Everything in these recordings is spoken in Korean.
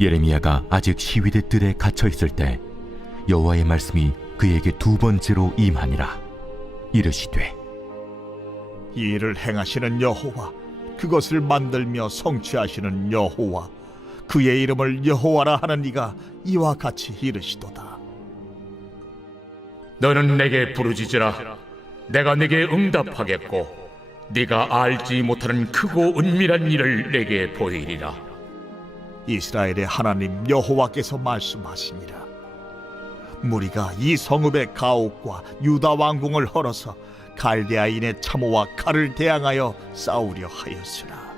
예레미야가 아직 시위대 뜰에 갇혀 있을 때 여호와의 말씀이 그에게 두 번째로 임하니라. 이르시되, 이 일을 행하시는 여호와, 그것을 만들며 성취하시는 여호와, 그의 이름을 여호와라 하는 이가 이와 같이 이르시도다. 너는 내게 부르짖으라. 내가 내게 응답하겠고 네가 알지 못하는 크고 은밀한 일을 내게 보이리라. 이스라엘의 하나님 여호와께서 말씀하시니라. 무리가 이 성읍의 가옥과 유다 왕궁을 헐어서 갈대아인의 참호와 칼을 대항하여 싸우려 하였으나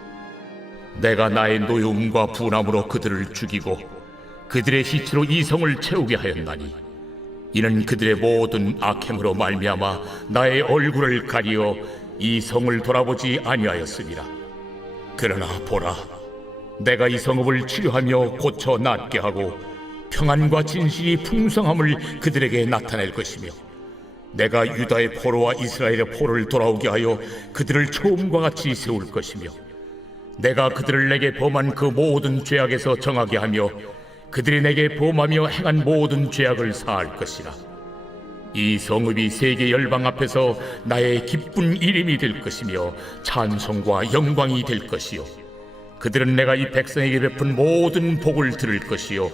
내가 나의 노여움과 분함으로 그들을 죽이고 그들의 시체로 이 성을 채우게 하였나니 이는 그들의 모든 악행으로 말미암아 나의 얼굴을 가리어 이 성을 돌아보지 아니하였습니다. 그러나 보라, 내가 이 성읍을 치료하며 고쳐 낫게 하고 평안과 진실이 풍성함을 그들에게 나타낼 것이며 내가 유다의 포로와 이스라엘의 포로를 돌아오게 하여 그들을 처음과 같이 세울 것이며 내가 그들을 내게 범한 그 모든 죄악에서 정하게 하며 그들이 내게 범하며 행한 모든 죄악을 사할 것이라. 이 성읍이 세계 열방 앞에서 나의 기쁜 이름이 될 것이며 찬송과 영광이 될 것이요 그들은 내가 이 백성에게 베푼 모든 복을 들을 것이요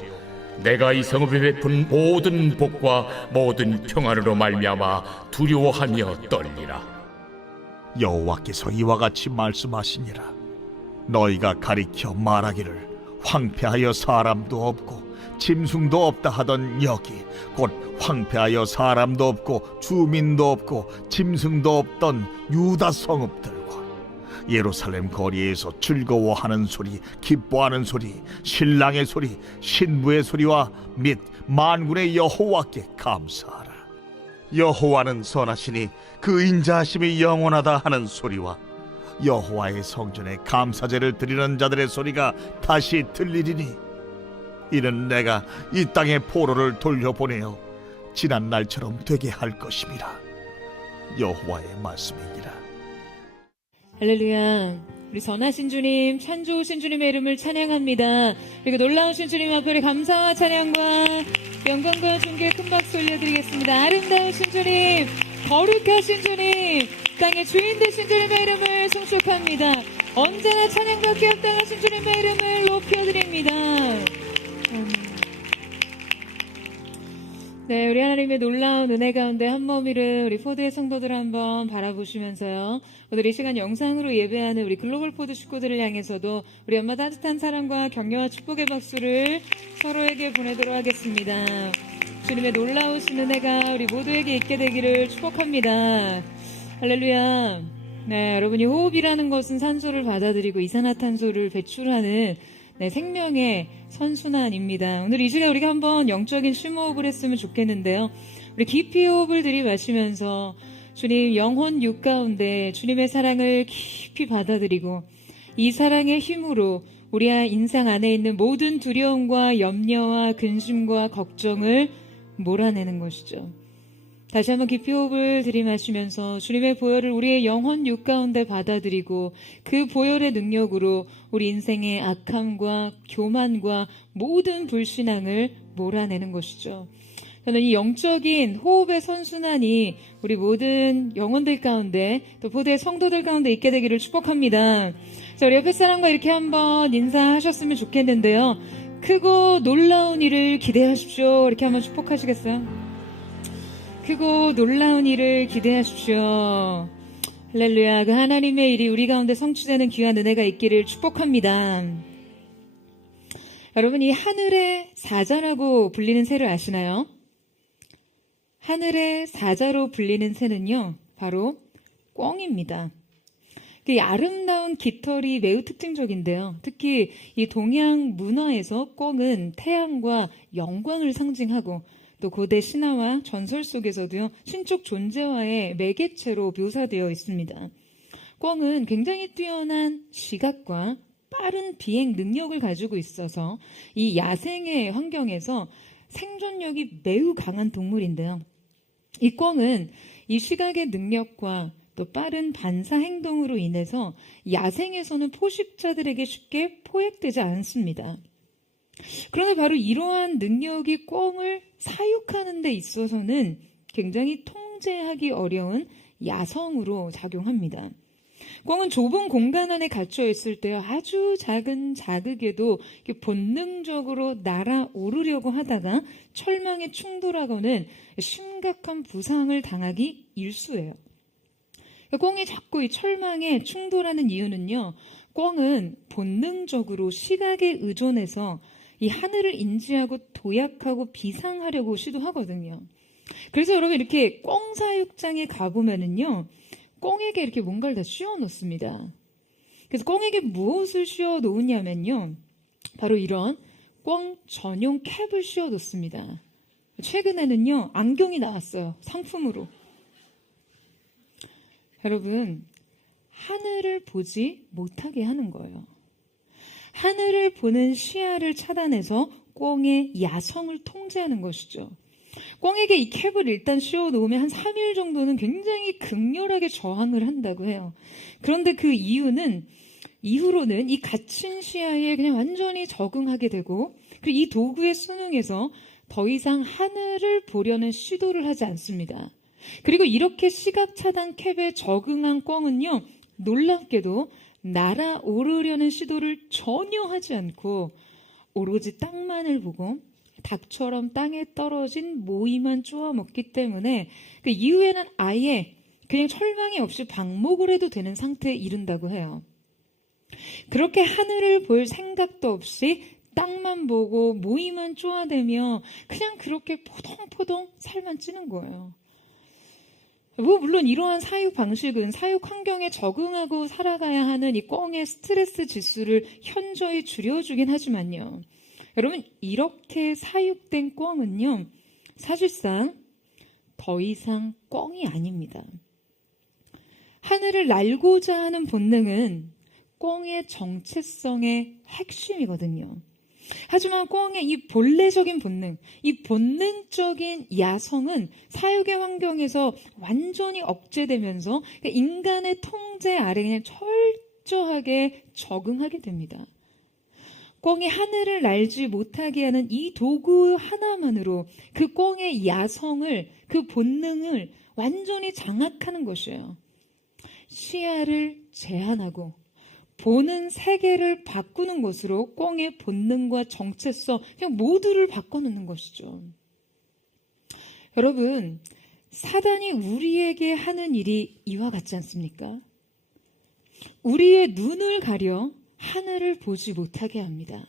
내가 이 성읍에 베푼 모든 복과 모든 평안으로 말미암아 두려워하며 떨리라. 여호와께서 이와 같이 말씀하시니라. 너희가 가리켜 말하기를 황폐하여 사람도 없고 짐승도 없다 하던 여기 곧 황폐하여 사람도 없고 주민도 없고 짐승도 없던 유다 성읍들과 예루살렘 거리에서 즐거워하는 소리, 기뻐하는 소리, 신랑의 소리, 신부의 소리와 및 만군의 여호와께 감사하라. 여호와는 선하시니 그 인자하심이 영원하다 하는 소리와 여호와의 성전에 감사제를 드리는 자들의 소리가 다시 들리리니 이는 내가 이 땅의 포로를 돌려보내어 지난 날처럼 되게 할 것임이라. 여호와의 말씀이니라. 할렐루야. 우리 선하신 주님, 참 좋으신 주님의 이름을 찬양합니다. 그리고 놀라우신 주님 앞에 감사와 찬양과 영광과 존귀의 큰 박수 올려드리겠습니다. 아름다우신 주님, 거룩하신 주님, 땅의 주인 되신 주님의 이름을 송축합니다. 언제나 찬양과 기업당하신 주님의 이름을 높여드립니다. 네, 우리 하나님의 놀라운 은혜 가운데 한 머미를 우리 포드의 성도들 한번 바라보시면서요. 오늘 이 시간 영상으로 예배하는 우리 글로벌 포드 식구들을 향해서도 우리 엄마 따뜻한 사랑과 격려와 축복의 박수를 서로에게 보내도록 하겠습니다. 주님의 놀라우신 은혜가 우리 모두에게 있게 되기를 축복합니다. 할렐루야. 네, 여러분이 호흡이라는 것은 산소를 받아들이고 이산화탄소를 배출하는 생명의 선순환입니다. 오늘 이 시간 우리가 한번 영적인 심호흡을 했으면 좋겠는데요. 우리 깊이 호흡을 들이마시면서 주님 영혼 육 가운데 주님의 사랑을 깊이 받아들이고 이 사랑의 힘으로 우리 인생 안에 있는 모든 두려움과 염려와 근심과 걱정을 몰아내는 것이죠. 다시 한번 깊이 호흡을 들이마시면서 주님의 보혈을 우리의 영혼 육 가운데 받아들이고 그 보혈의 능력으로 우리 인생의 악함과 교만과 모든 불신앙을 몰아내는 것이죠. 저는 이 영적인 호흡의 선순환이 우리 모든 영혼들 가운데 또 포드의 성도들 가운데 있게 되기를 축복합니다. 자, 우리 옆에 사람과 이렇게 한번 인사하셨으면 좋겠는데요. 크고 놀라운 일을 기대하십시오. 이렇게 한번 축복하시겠어요? 크고 놀라운 일을 기대하십시오. 할렐루야. 그 하나님의 일이 우리 가운데 성취되는 귀한 은혜가 있기를 축복합니다. 여러분, 이 하늘의 사자라고 불리는 새를 아시나요? 하늘의 사자로 불리는 새는요, 바로 꿩입니다. 이 아름다운 깃털이 매우 특징적인데요. 특히 이 동양 문화에서 꿩은 태양과 영광을 상징하고 또 고대 신화와 전설 속에서도요, 신적 존재와의 매개체로 묘사되어 있습니다. 꿩은 굉장히 뛰어난 시각과 빠른 비행 능력을 가지고 있어서 이 야생의 환경에서 생존력이 매우 강한 동물인데요. 이 꿩은 이 시각의 능력과 또 빠른 반사 행동으로 인해서 야생에서는 포식자들에게 쉽게 포획되지 않습니다. 그런데 바로 이러한 능력이 꿩을 사육하는 데 있어서는 굉장히 통제하기 어려운 야성으로 작용합니다. 꿩은 좁은 공간 안에 갇혀 있을 때 아주 작은 자극에도 본능적으로 날아오르려고 하다가 철망에 충돌하고는 심각한 부상을 당하기 일쑤예요. 꿩이 자꾸 이 철망에 충돌하는 이유는요, 꿩은 본능적으로 시각에 의존해서 이 하늘을 인지하고 도약하고 비상하려고 시도하거든요. 그래서 여러분 이렇게 꿩 사육장에 가보면은요, 꿩에게 이렇게 뭔가를 다 씌워 놓습니다. 그래서 꿩에게 무엇을 씌워 놓으냐면요, 바로 이런 꿩 전용 캡을 씌워 놓습니다. 최근에는요, 안경이 나왔어요. 상품으로. 여러분, 하늘을 보지 못하게 하는 거예요. 하늘을 보는 시야를 차단해서 꿩의 야성을 통제하는 것이죠. 꿩에게 이 캡을 일단 씌워 놓으면 한 3일 정도는 굉장히 극렬하게 저항을 한다고 해요. 그런데 그 이유는 이후로는 이 갇힌 시야에 그냥 완전히 적응하게 되고, 그리고 이 도구에 순응해서 더 이상 하늘을 보려는 시도를 하지 않습니다. 그리고 이렇게 시각 차단 캡에 적응한 꿩은요, 놀랍게도 날아오르려는 시도를 전혀 하지 않고 오로지 땅만을 보고 닭처럼 땅에 떨어진 모이만 쪼아 먹기 때문에 그 이후에는 아예 그냥 철망이 없이 방목을 해도 되는 상태에 이른다고 해요. 그렇게 하늘을 볼 생각도 없이 땅만 보고 모이만 쪼아대며 그냥 그렇게 포동포동 살만 찌는 거예요. 물론 이러한 사육 방식은 사육 환경에 적응하고 살아가야 하는 이 꿩의 스트레스 지수를 현저히 줄여주긴 하지만요. 여러분, 이렇게 사육된 꿩은요, 사실상 더 이상 꿩이 아닙니다. 하늘을 날고자 하는 본능은 꿩의 정체성의 핵심이거든요. 하지만 꿩의 이 본래적인 본능, 이 본능적인 야성은 사육의 환경에서 완전히 억제되면서 인간의 통제 아래 그냥 철저하게 적응하게 됩니다. 꿩이 하늘을 날지 못하게 하는 이 도구 하나만으로 그 꿩의 야성을, 그 본능을 완전히 장악하는 것이에요. 시야를 제한하고 보는 세계를 바꾸는 것으로 꿩의 본능과 정체성, 그냥 모두를 바꿔놓는 것이죠. 여러분, 사단이 우리에게 하는 일이 이와 같지 않습니까? 우리의 눈을 가려 하늘을 보지 못하게 합니다.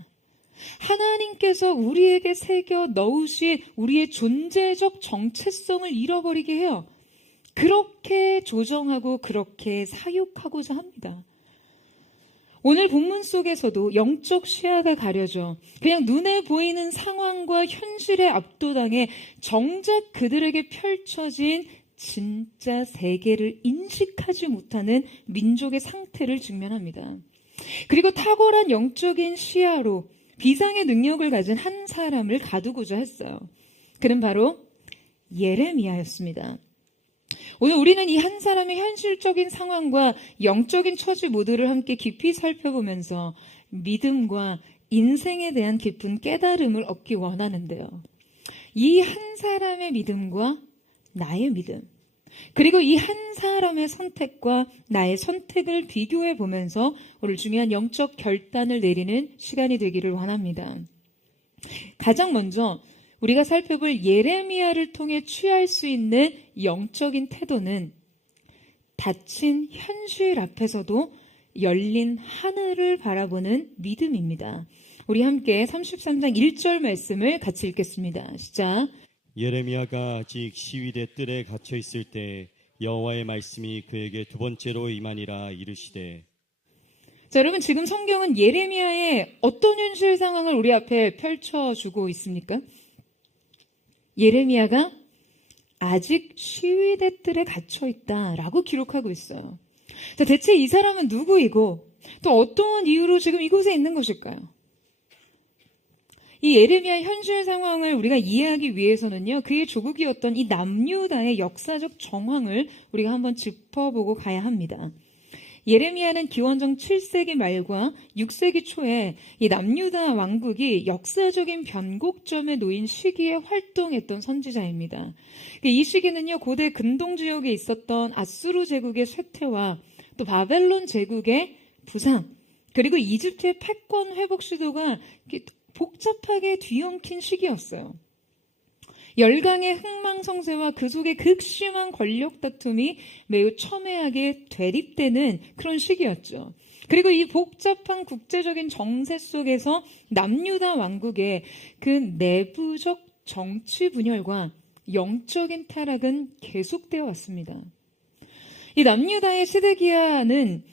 하나님께서 우리에게 새겨 넣으신 우리의 존재적 정체성을 잃어버리게 해요. 그렇게 조정하고 그렇게 사육하고자 합니다. 오늘 본문 속에서도 영적 시야가 가려져 그냥 눈에 보이는 상황과 현실에 압도당해 정작 그들에게 펼쳐진 진짜 세계를 인식하지 못하는 민족의 상태를 직면합니다. 그리고 탁월한 영적인 시야로 비상의 능력을 가진 한 사람을 가두고자 했어요. 그는 바로 예레미야였습니다. 오늘 우리는 이 한 사람의 현실적인 상황과 영적인 처지 모두를 함께 깊이 살펴보면서 믿음과 인생에 대한 깊은 깨달음을 얻기 원하는데요. 이 한 사람의 믿음과 나의 믿음, 그리고 이 한 사람의 선택과 나의 선택을 비교해 보면서 오늘 중요한 영적 결단을 내리는 시간이 되기를 원합니다. 가장 먼저 우리가 살펴볼 예레미야를 통해 취할 수 있는 영적인 태도는 닫힌 현실 앞에서도 열린 하늘을 바라보는 믿음입니다. 우리 함께 33장 1절 말씀을 같이 읽겠습니다. 시작. 예레미야가 아직 시위대 뜰에 갇혀 있을 때 여호와의 말씀이 그에게 두 번째로 임하니라 이르시되. 자, 여러분, 지금 성경은 예레미야의 어떤 현실 상황을 우리 앞에 펼쳐주고 있습니까? 예레미야가 아직 시위대 뜰에 갇혀 있다라고 기록하고 있어요. 자, 대체 이 사람은 누구이고 또 어떠한 이유로 지금 이곳에 있는 것일까요? 이 예레미야 현실 상황을 우리가 이해하기 위해서는요, 그의 조국이었던 이 남유다의 역사적 정황을 우리가 한번 짚어보고 가야 합니다. 예레미야는 기원전 7세기 말과 6세기 초에 이 남유다 왕국이 역사적인 변곡점에 놓인 시기에 활동했던 선지자입니다. 이 시기는요, 고대 근동 지역에 있었던 아수르 제국의 쇠퇴와 또 바벨론 제국의 부상, 그리고 이집트의 패권 회복 시도가 복잡하게 뒤엉킨 시기였어요. 열강의 흥망성쇠와 그 속의 극심한 권력 다툼이 매우 첨예하게 대립되는 그런 시기였죠. 그리고 이 복잡한 국제적인 정세 속에서 남유다 왕국의 그 내부적 정치 분열과 영적인 타락은 계속되어 왔습니다. 이 남유다의 시드기야는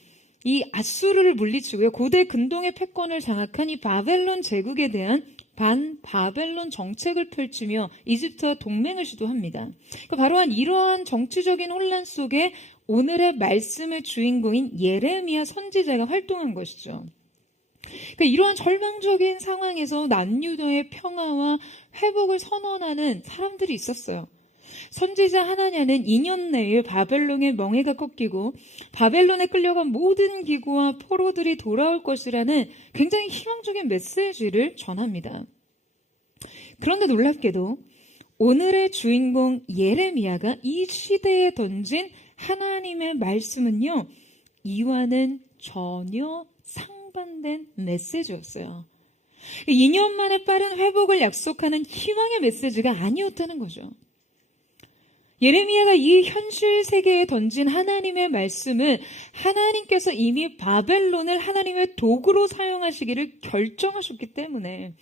이 아수르를 물리치고요, 고대 근동의 패권을 장악한 이 바벨론 제국에 대한 반바벨론 정책을 펼치며 이집트와 동맹을 시도합니다. 바로 이러한 정치적인 혼란 속에 오늘의 말씀의 주인공인 예레미야 선지자가 활동한 것이죠. 이러한 절망적인 상황에서 남유다의 평화와 회복을 선언하는 사람들이 있었어요. 선지자 하나냐는 2년 내에 바벨론의 멍에가 꺾이고 바벨론에 끌려간 모든 기구와 포로들이 돌아올 것이라는 굉장히 희망적인 메시지를 전합니다. 그런데 놀랍게도 오늘의 주인공 예레미야가 이 시대에 던진 하나님의 말씀은요, 이와는 전혀 상반된 메시지였어요. 2년 만에 빠른 회복을 약속하는 희망의 메시지가 아니었다는 거죠. 예레미야가 이 현실 세계에 던진 하나님의 말씀은 하나님께서 이미 바벨론을 하나님의 도구로 사용하시기를 결정하셨기 때문에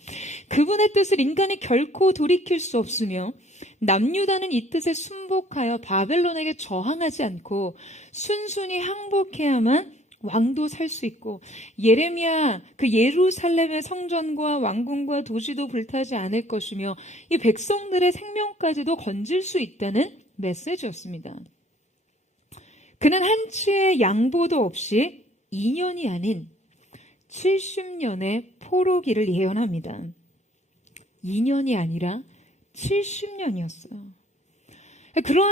그분의 뜻을 인간이 결코 돌이킬 수 없으며 남유다는 이 뜻에 순복하여 바벨론에게 저항하지 않고 순순히 항복해야만 왕도 살 수 있고 예레미야 그 예루살렘의 성전과 왕궁과 도시도 불타지 않을 것이며 이 백성들의 생명까지도 건질 수 있다는 메시지였습니다. 그는 한치의 양보도 없이 2년이 아닌 70년의 포로기를 예언합니다. 2년이 아니라 70년이었어요.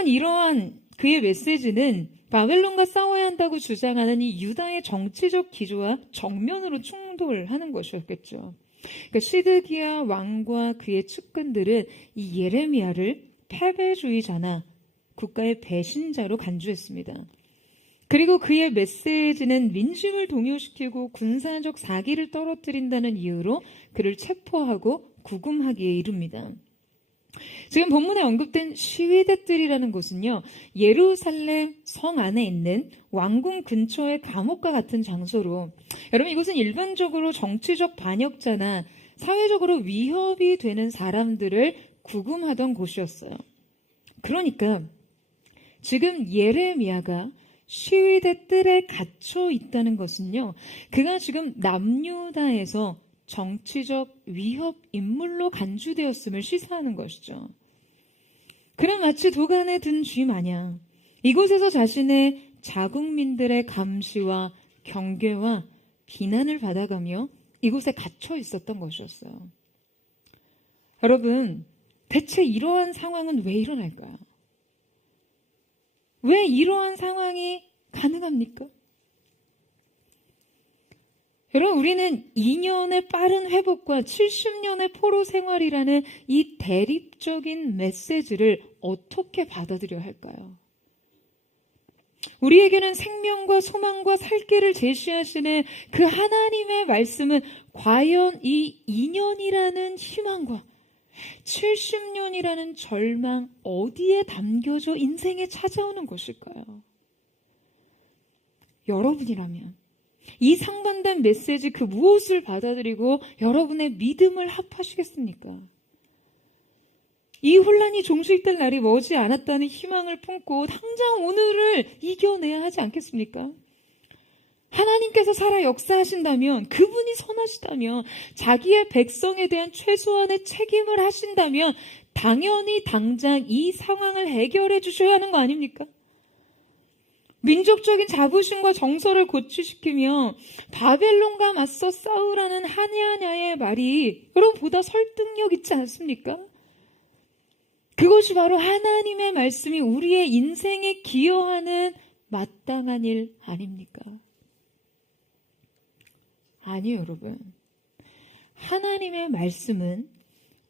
이러한 그의 메시지는 바벨론과 싸워야 한다고 주장하는 이 유다의 정치적 기조와 정면으로 충돌하는 것이었겠죠. 시드기야 왕과 그의 측근들은 이 예레미야를 패배주의자나 국가의 배신자로 간주했습니다. 그리고 그의 메시지는 민심을 동요시키고 군사적 사기를 떨어뜨린다는 이유로 그를 체포하고 구금하기에 이릅니다. 지금 본문에 언급된 시위대들이라는 곳은요, 예루살렘 성 안에 있는 왕궁 근처의 감옥과 같은 장소로, 여러분 이곳은 일반적으로 정치적 반역자나 사회적으로 위협이 되는 사람들을 구금하던 곳이었어요. 그러니까 지금 예레미야가 시위대 뜰에 갇혀 있다는 것은요, 그가 지금 남유다에서 정치적 위협 인물로 간주되었음을 시사하는 것이죠. 그는 마치 도간에 든 쥐 마냥 이곳에서 자신의 자국민들의 감시와 경계와 비난을 받아가며 이곳에 갇혀 있었던 것이었어요. 여러분, 대체 이러한 상황은 왜 일어날까요? 왜 이러한 상황이 가능합니까? 여러분, 우리는 2년의 빠른 회복과 70년의 포로 생활이라는 이 대립적인 메시지를 어떻게 받아들여야 할까요? 우리에게는 생명과 소망과 살 길을 제시하시는 그 하나님의 말씀은 과연 이 2년이라는 희망과 70년이라는 절망 어디에 담겨져 인생에 찾아오는 것일까요? 여러분이라면 이 상반된 메시지 그 무엇을 받아들이고 여러분의 믿음을 합하시겠습니까? 이 혼란이 종식될 날이 머지 않았다는 희망을 품고 당장 오늘을 이겨내야 하지 않겠습니까? 하나님께서 살아 역사하신다면, 그분이 선하시다면, 자기의 백성에 대한 최소한의 책임을 하신다면 당연히 당장 이 상황을 해결해 주셔야 하는 거 아닙니까? 민족적인 자부심과 정서를 고취시키며 바벨론과 맞서 싸우라는 하냐냐의 말이 여러분 보다 설득력 있지 않습니까? 그것이 바로 하나님의 말씀이 우리의 인생에 기여하는 마땅한 일 아닙니까? 아니요, 여러분. 하나님의 말씀은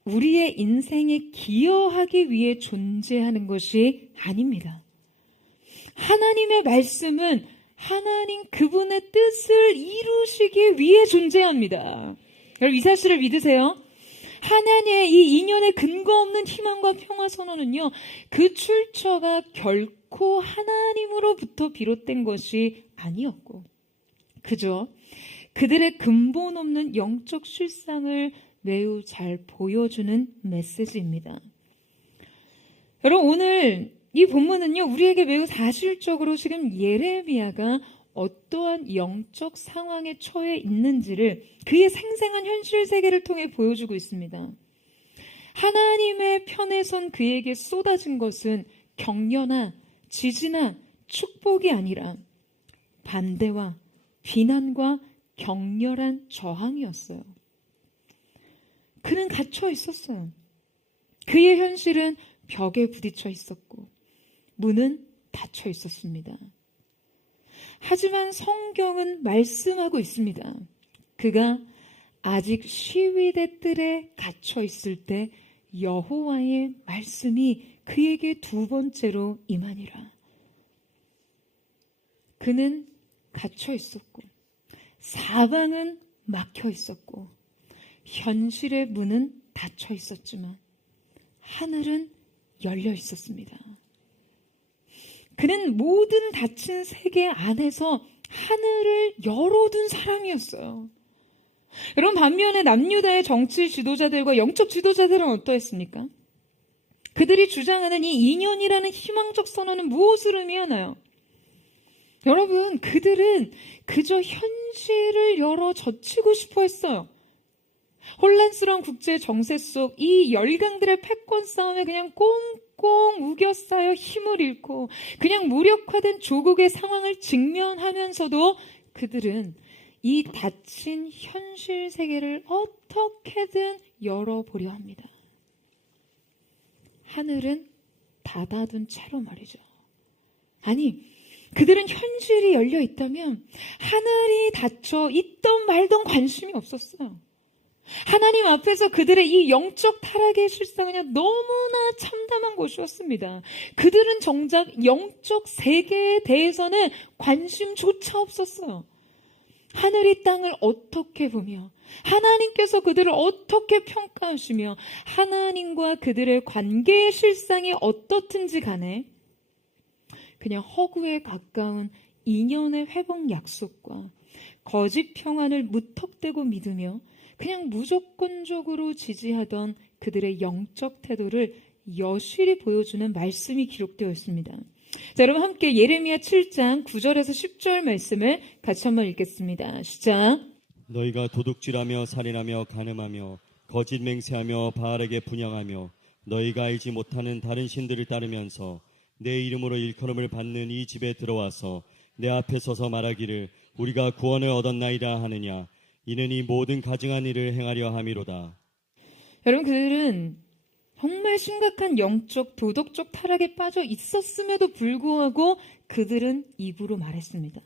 우리의 인생에 기여하기 위해 존재하는 것이 아닙니다. 하나님의 말씀은 하나님 그분의 뜻을 이루시기 위해 존재합니다. 여러분 이 사실을 믿으세요? 하나님의 이 인연의 근거 없는 희망과 평화 선언은요, 그 출처가 결코 하나님으로부터 비롯된 것이 아니었고, 그저 그들의 근본 없는 영적 실상을 매우 잘 보여주는 메시지입니다. 여러분 오늘 이 본문은요, 우리에게 매우 사실적으로 지금 예레미야가 어떠한 영적 상황에 처해 있는지를 그의 생생한 현실 세계를 통해 보여주고 있습니다. 하나님의 편에 선 그에게 쏟아진 것은 격려나 지지나 축복이 아니라 반대와 비난과 격렬한 저항이었어요. 그는 갇혀 있었어요. 그의 현실은 벽에 부딪혀 있었고 문은 닫혀 있었습니다. 하지만 성경은 말씀하고 있습니다. 그가 아직 시위대 뜰에 갇혀 있을 때 여호와의 말씀이 그에게 두 번째로 임하니라. 그는 갇혀 있었고 사방은 막혀 있었고 현실의 문은 닫혀 있었지만 하늘은 열려 있었습니다. 그는 모든 닫힌 세계 안에서 하늘을 열어둔 사람이었어요. 여러분 반면에 남유다의 정치 지도자들과 영적 지도자들은 어떠했습니까? 그들이 주장하는 이 인연이라는 희망적 선언은 무엇을 의미하나요? 여러분 그들은 그저 현실을 열어 젖히고 싶어 했어요. 혼란스러운 국제 정세 속 이 열강들의 패권 싸움에 그냥 꽁꽁 우겨 쌓여 힘을 잃고 그냥 무력화된 조국의 상황을 직면하면서도 그들은 이 닫힌 현실 세계를 어떻게든 열어보려 합니다. 하늘은 닫아둔 채로 말이죠. 아니 그들은 현실이 열려 있다면 하늘이 닫혀 있던 말던 관심이 없었어요. 하나님 앞에서 그들의 이 영적 타락의 실상은 그냥 너무나 참담한 것이었습니다. 그들은 정작 영적 세계에 대해서는 관심조차 없었어요. 하늘이 땅을 어떻게 보며 하나님께서 그들을 어떻게 평가하시며 하나님과 그들의 관계의 실상이 어떻든지 간에 그냥 허구에 가까운 인연의 회복 약속과 거짓 평안을 무턱대고 믿으며 그냥 무조건적으로 지지하던 그들의 영적 태도를 여실히 보여주는 말씀이 기록되어 있습니다. 자, 여러분 함께 예레미야 7장 9절에서 10절 말씀을 같이 한번 읽겠습니다. 시작. 너희가 도둑질하며 살인하며 간음하며 거짓 맹세하며 바알에게 분향하며 너희가 알지 못하는 다른 신들을 따르면서 내 이름으로 일컬음을 받는 이 집에 들어와서 내 앞에 서서 말하기를 우리가 구원을 얻었나이다 하느냐. 이는 이 모든 가증한 일을 행하려 함이로다. 여러분 그들은 정말 심각한 영적 도덕적 타락에 빠져 있었음에도 불구하고 그들은 입으로 말했습니다.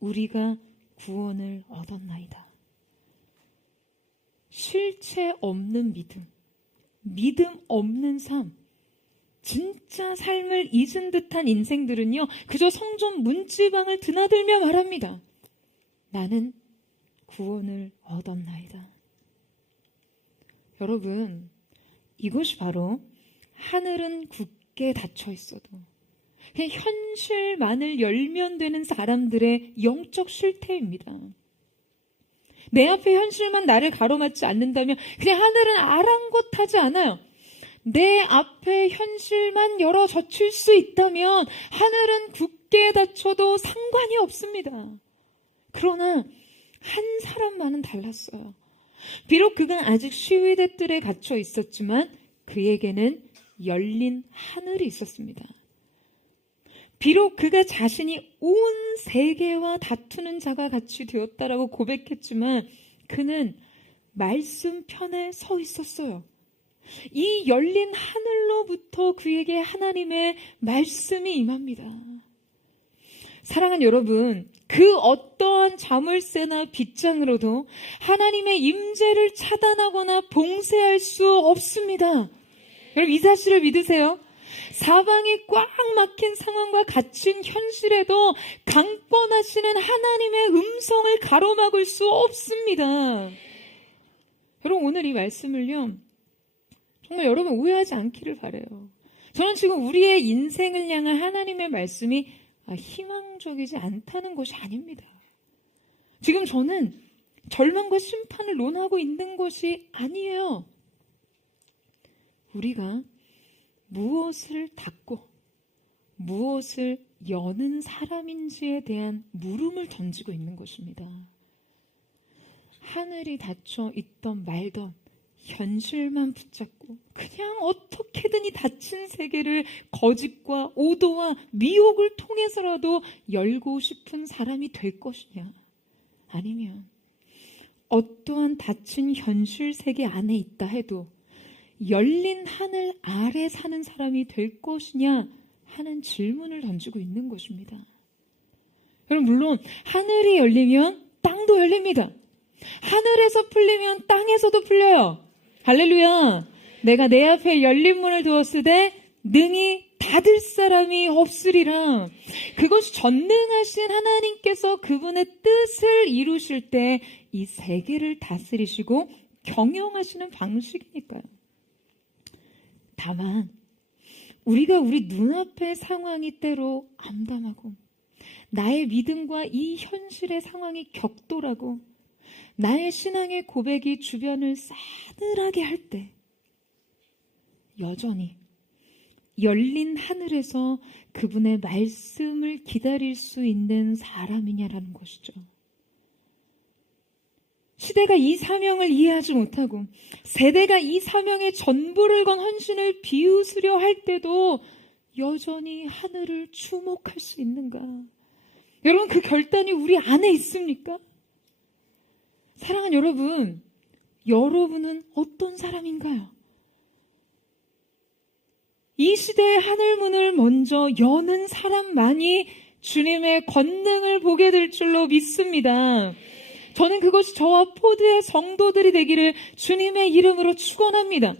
우리가 구원을 얻었나이다. 실체 없는 믿음, 믿음 없는 삶, 진짜 삶을 잊은 듯한 인생들은요 그저 성전 문지방을 드나들며 말합니다. 나는 구원을 얻었나이다. 여러분 이것이 바로 하늘은 굳게 닫혀 있어도 그냥 현실만을 열면 되는 사람들의 영적 실태입니다. 내 앞에 현실만 나를 가로막지 않는다면 그냥 하늘은 아랑곳하지 않아요. 내 앞에 현실만 열어 젖힐 수 있다면 하늘은 굳게 닫혀도 상관이 없습니다. 그러나 한 사람만은 달랐어요. 비록 그가 아직 시위대 뜰에 갇혀 있었지만 그에게는 열린 하늘이 있었습니다. 비록 그가 자신이 온 세계와 다투는 자가 같이 되었다라고 고백했지만 그는 말씀 편에 서 있었어요. 이 열린 하늘로부터 그에게 하나님의 말씀이 임합니다. 사랑하는 여러분, 그 어떠한 자물쇠나 빗장으로도 하나님의 임재를 차단하거나 봉쇄할 수 없습니다. 여러분, 이 사실을 믿으세요? 사방이 꽉 막힌 상황과 갇힌 현실에도 강권하시는 하나님의 음성을 가로막을 수 없습니다. 여러분, 오늘 이 말씀을요, 정말 여러분 오해하지 않기를 바라요. 저는 지금 우리의 인생을 향한 하나님의 말씀이 희망적이지 않다는 것이 아닙니다. 지금 저는 절망과 심판을 논하고 있는 것이 아니에요. 우리가 무엇을 닫고 무엇을 여는 사람인지에 대한 물음을 던지고 있는 것입니다. 하늘이 닫혀 있던 말던 현실만 붙잡고 그냥 어떻게든 이 닫힌 세계를 거짓과 오도와 미혹을 통해서라도 열고 싶은 사람이 될 것이냐, 아니면 어떠한 닫힌 현실 세계 안에 있다 해도 열린 하늘 아래 사는 사람이 될 것이냐 하는 질문을 던지고 있는 것입니다. 여러분, 물론 하늘이 열리면 땅도 열립니다. 하늘에서 풀리면 땅에서도 풀려요. 할렐루야. 내가 내 앞에 열린 문을 두었으되 능히 닫을 사람이 없으리라. 그것이 전능하신 하나님께서 그분의 뜻을 이루실 때 이 세계를 다스리시고 경영하시는 방식이니까요. 다만 우리가 우리 눈앞의 상황이 때로 암담하고 나의 믿음과 이 현실의 상황이 격돌하고 나의 신앙의 고백이 주변을 싸늘하게 할 때 여전히 열린 하늘에서 그분의 말씀을 기다릴 수 있는 사람이냐라는 것이죠. 시대가 이 사명을 이해하지 못하고 세대가 이 사명의 전부를 건 헌신을 비웃으려 할 때도 여전히 하늘을 주목할 수 있는가? 여러분, 그 결단이 우리 안에 있습니까? 사랑하는 여러분, 여러분은 어떤 사람인가요? 이 시대의 하늘문을 먼저 여는 사람만이 주님의 권능을 보게 될 줄로 믿습니다. 저는 그것이 저와 포드의 성도들이 되기를 주님의 이름으로 축원합니다.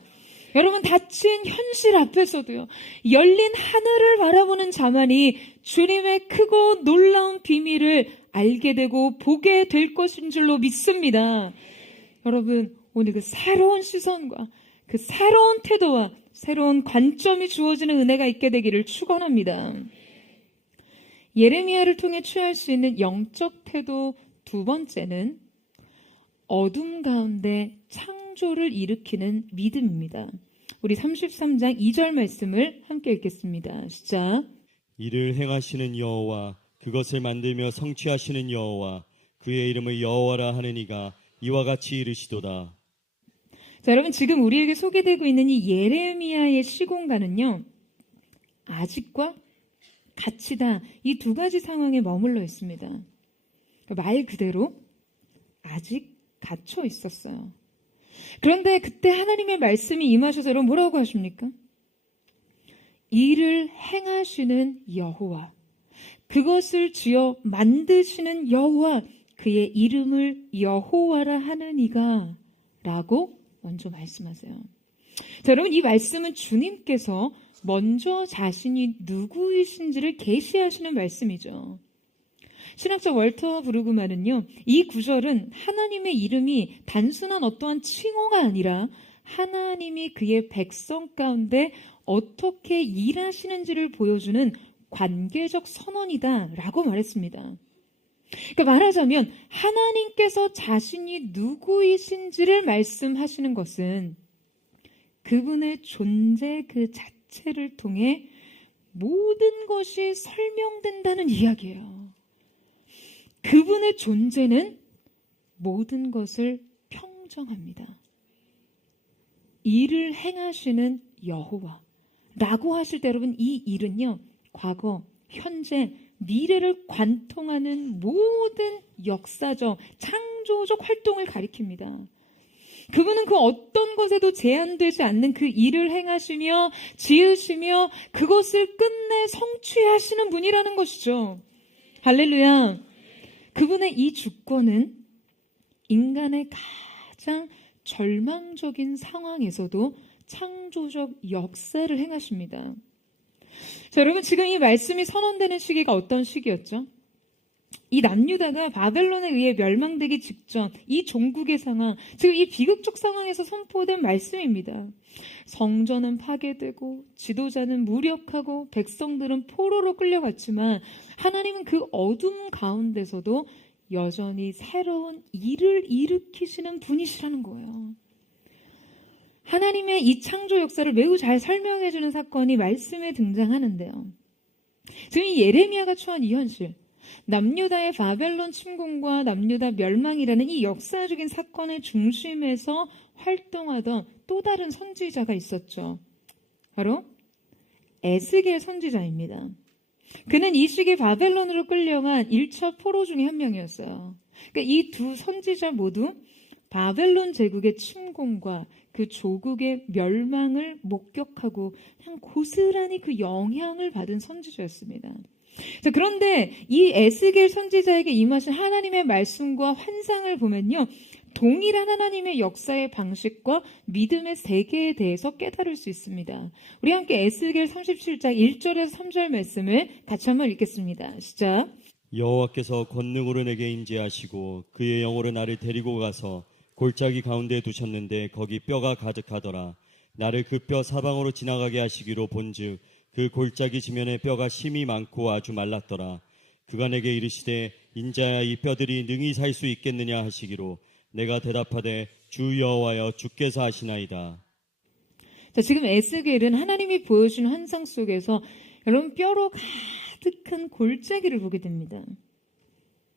여러분, 닫힌 현실 앞에서도요, 열린 하늘을 바라보는 자만이 주님의 크고 놀라운 비밀을 알게 되고 보게 될 것인 줄로 믿습니다. 여러분, 오늘 그 새로운 시선과 그 새로운 태도와 새로운 관점이 주어지는 은혜가 있게 되기를 축원합니다. 예레미야를 통해 취할 수 있는 영적 태도 두 번째는 어둠 가운데 창조를 일으키는 믿음입니다. 우리 33장 2절 말씀을 함께 읽겠습니다. 시작. 이를 행하시는 여호와, 그것을 만들며 성취하시는 여호와, 그의 이름을 여호와라 하는 이가 이와 같이 이르시도다. 자, 여러분, 지금 우리에게 소개되고 있는 이 예레미야의 시공간은요, 아직과 가치다, 이 두 가지 상황에 머물러 있습니다. 말 그대로 아직 갇혀 있었어요. 그런데 그때 하나님의 말씀이 임하셔서 여러분 뭐라고 하십니까? 이를 행하시는 여호와, 그것을 지어 만드시는 여호와, 그의 이름을 여호와라 하는 이가 라고 먼저 말씀하세요. 자, 여러분, 이 말씀은 주님께서 먼저 자신이 누구이신지를 계시하시는 말씀이죠. 신학자 월터 브루그만은요, 이 구절은 하나님의 이름이 단순한 어떠한 칭호가 아니라 하나님이 그의 백성 가운데 어떻게 일하시는지를 보여주는 관계적 선언이다라고 말했습니다. 그러니까 말하자면 하나님께서 자신이 누구이신지를 말씀하시는 것은 그분의 존재 그 자체를 통해 모든 것이 설명된다는 이야기예요. 그분의 존재는 모든 것을 평정합니다. 일을 행하시는 여호와라고 하실 때 여러분, 이 일은요, 과거, 현재, 미래를 관통하는 모든 역사적, 창조적 활동을 가리킵니다. 그분은 그 어떤 것에도 제한되지 않는 그 일을 행하시며 지으시며 그것을 끝내 성취하시는 분이라는 것이죠. 할렐루야. 그분의 이 주권은 인간의 가장 절망적인 상황에서도 창조적 역사를 행하십니다. 자, 여러분, 지금 이 말씀이 선언되는 시기가 어떤 시기였죠? 이 남유다가 바벨론에 의해 멸망되기 직전 이 종국의 상황, 즉 이 비극적 상황에서 선포된 말씀입니다. 성전은 파괴되고 지도자는 무력하고 백성들은 포로로 끌려갔지만 하나님은 그 어둠 가운데서도 여전히 새로운 일을 일으키시는 분이시라는 거예요. 하나님의 이 창조 역사를 매우 잘 설명해주는 사건이 말씀에 등장하는데요. 지금 이 예레미야가 처한 이 현실, 남유다의 바벨론 침공과 남유다 멸망이라는 이 역사적인 사건의 중심에서 활동하던 또 다른 선지자가 있었죠. 바로 에스겔 선지자입니다. 그는 이 시기에 바벨론으로 끌려간 1차 포로 중에 한 명이었어요. 그러니까 이 두 선지자 모두 바벨론 제국의 침공과 그 조국의 멸망을 목격하고 그냥 고스란히 그 영향을 받은 선지자였습니다. 자, 그런데 이 에스겔 선지자에게 임하신 하나님의 말씀과 환상을 보면요, 동일한 하나님의 역사의 방식과 믿음의 세계에 대해서 깨달을 수 있습니다. 우리 함께 에스겔 37장 1절에서 3절 말씀을 같이 한번 읽겠습니다. 시작. 여호와께서 권능으로 내게 임재하시고 그의 영으로 나를 데리고 가서 골짜기 가운데 두셨는데 거기 뼈가 가득하더라. 나를 그 뼈 사방으로 지나가게 하시기로 본즉 그 골짜기 지면에 뼈가 심이 많고 아주 말랐더라. 그가 내게 이르시되 인자야 이 뼈들이 능히 살 수 있겠느냐 하시기로 내가 대답하되 주 여호와여 주께서 하시나이다. 자, 지금 에스겔은 하나님이 보여준 환상 속에서 여러분 뼈로 가득한 골짜기를 보게 됩니다.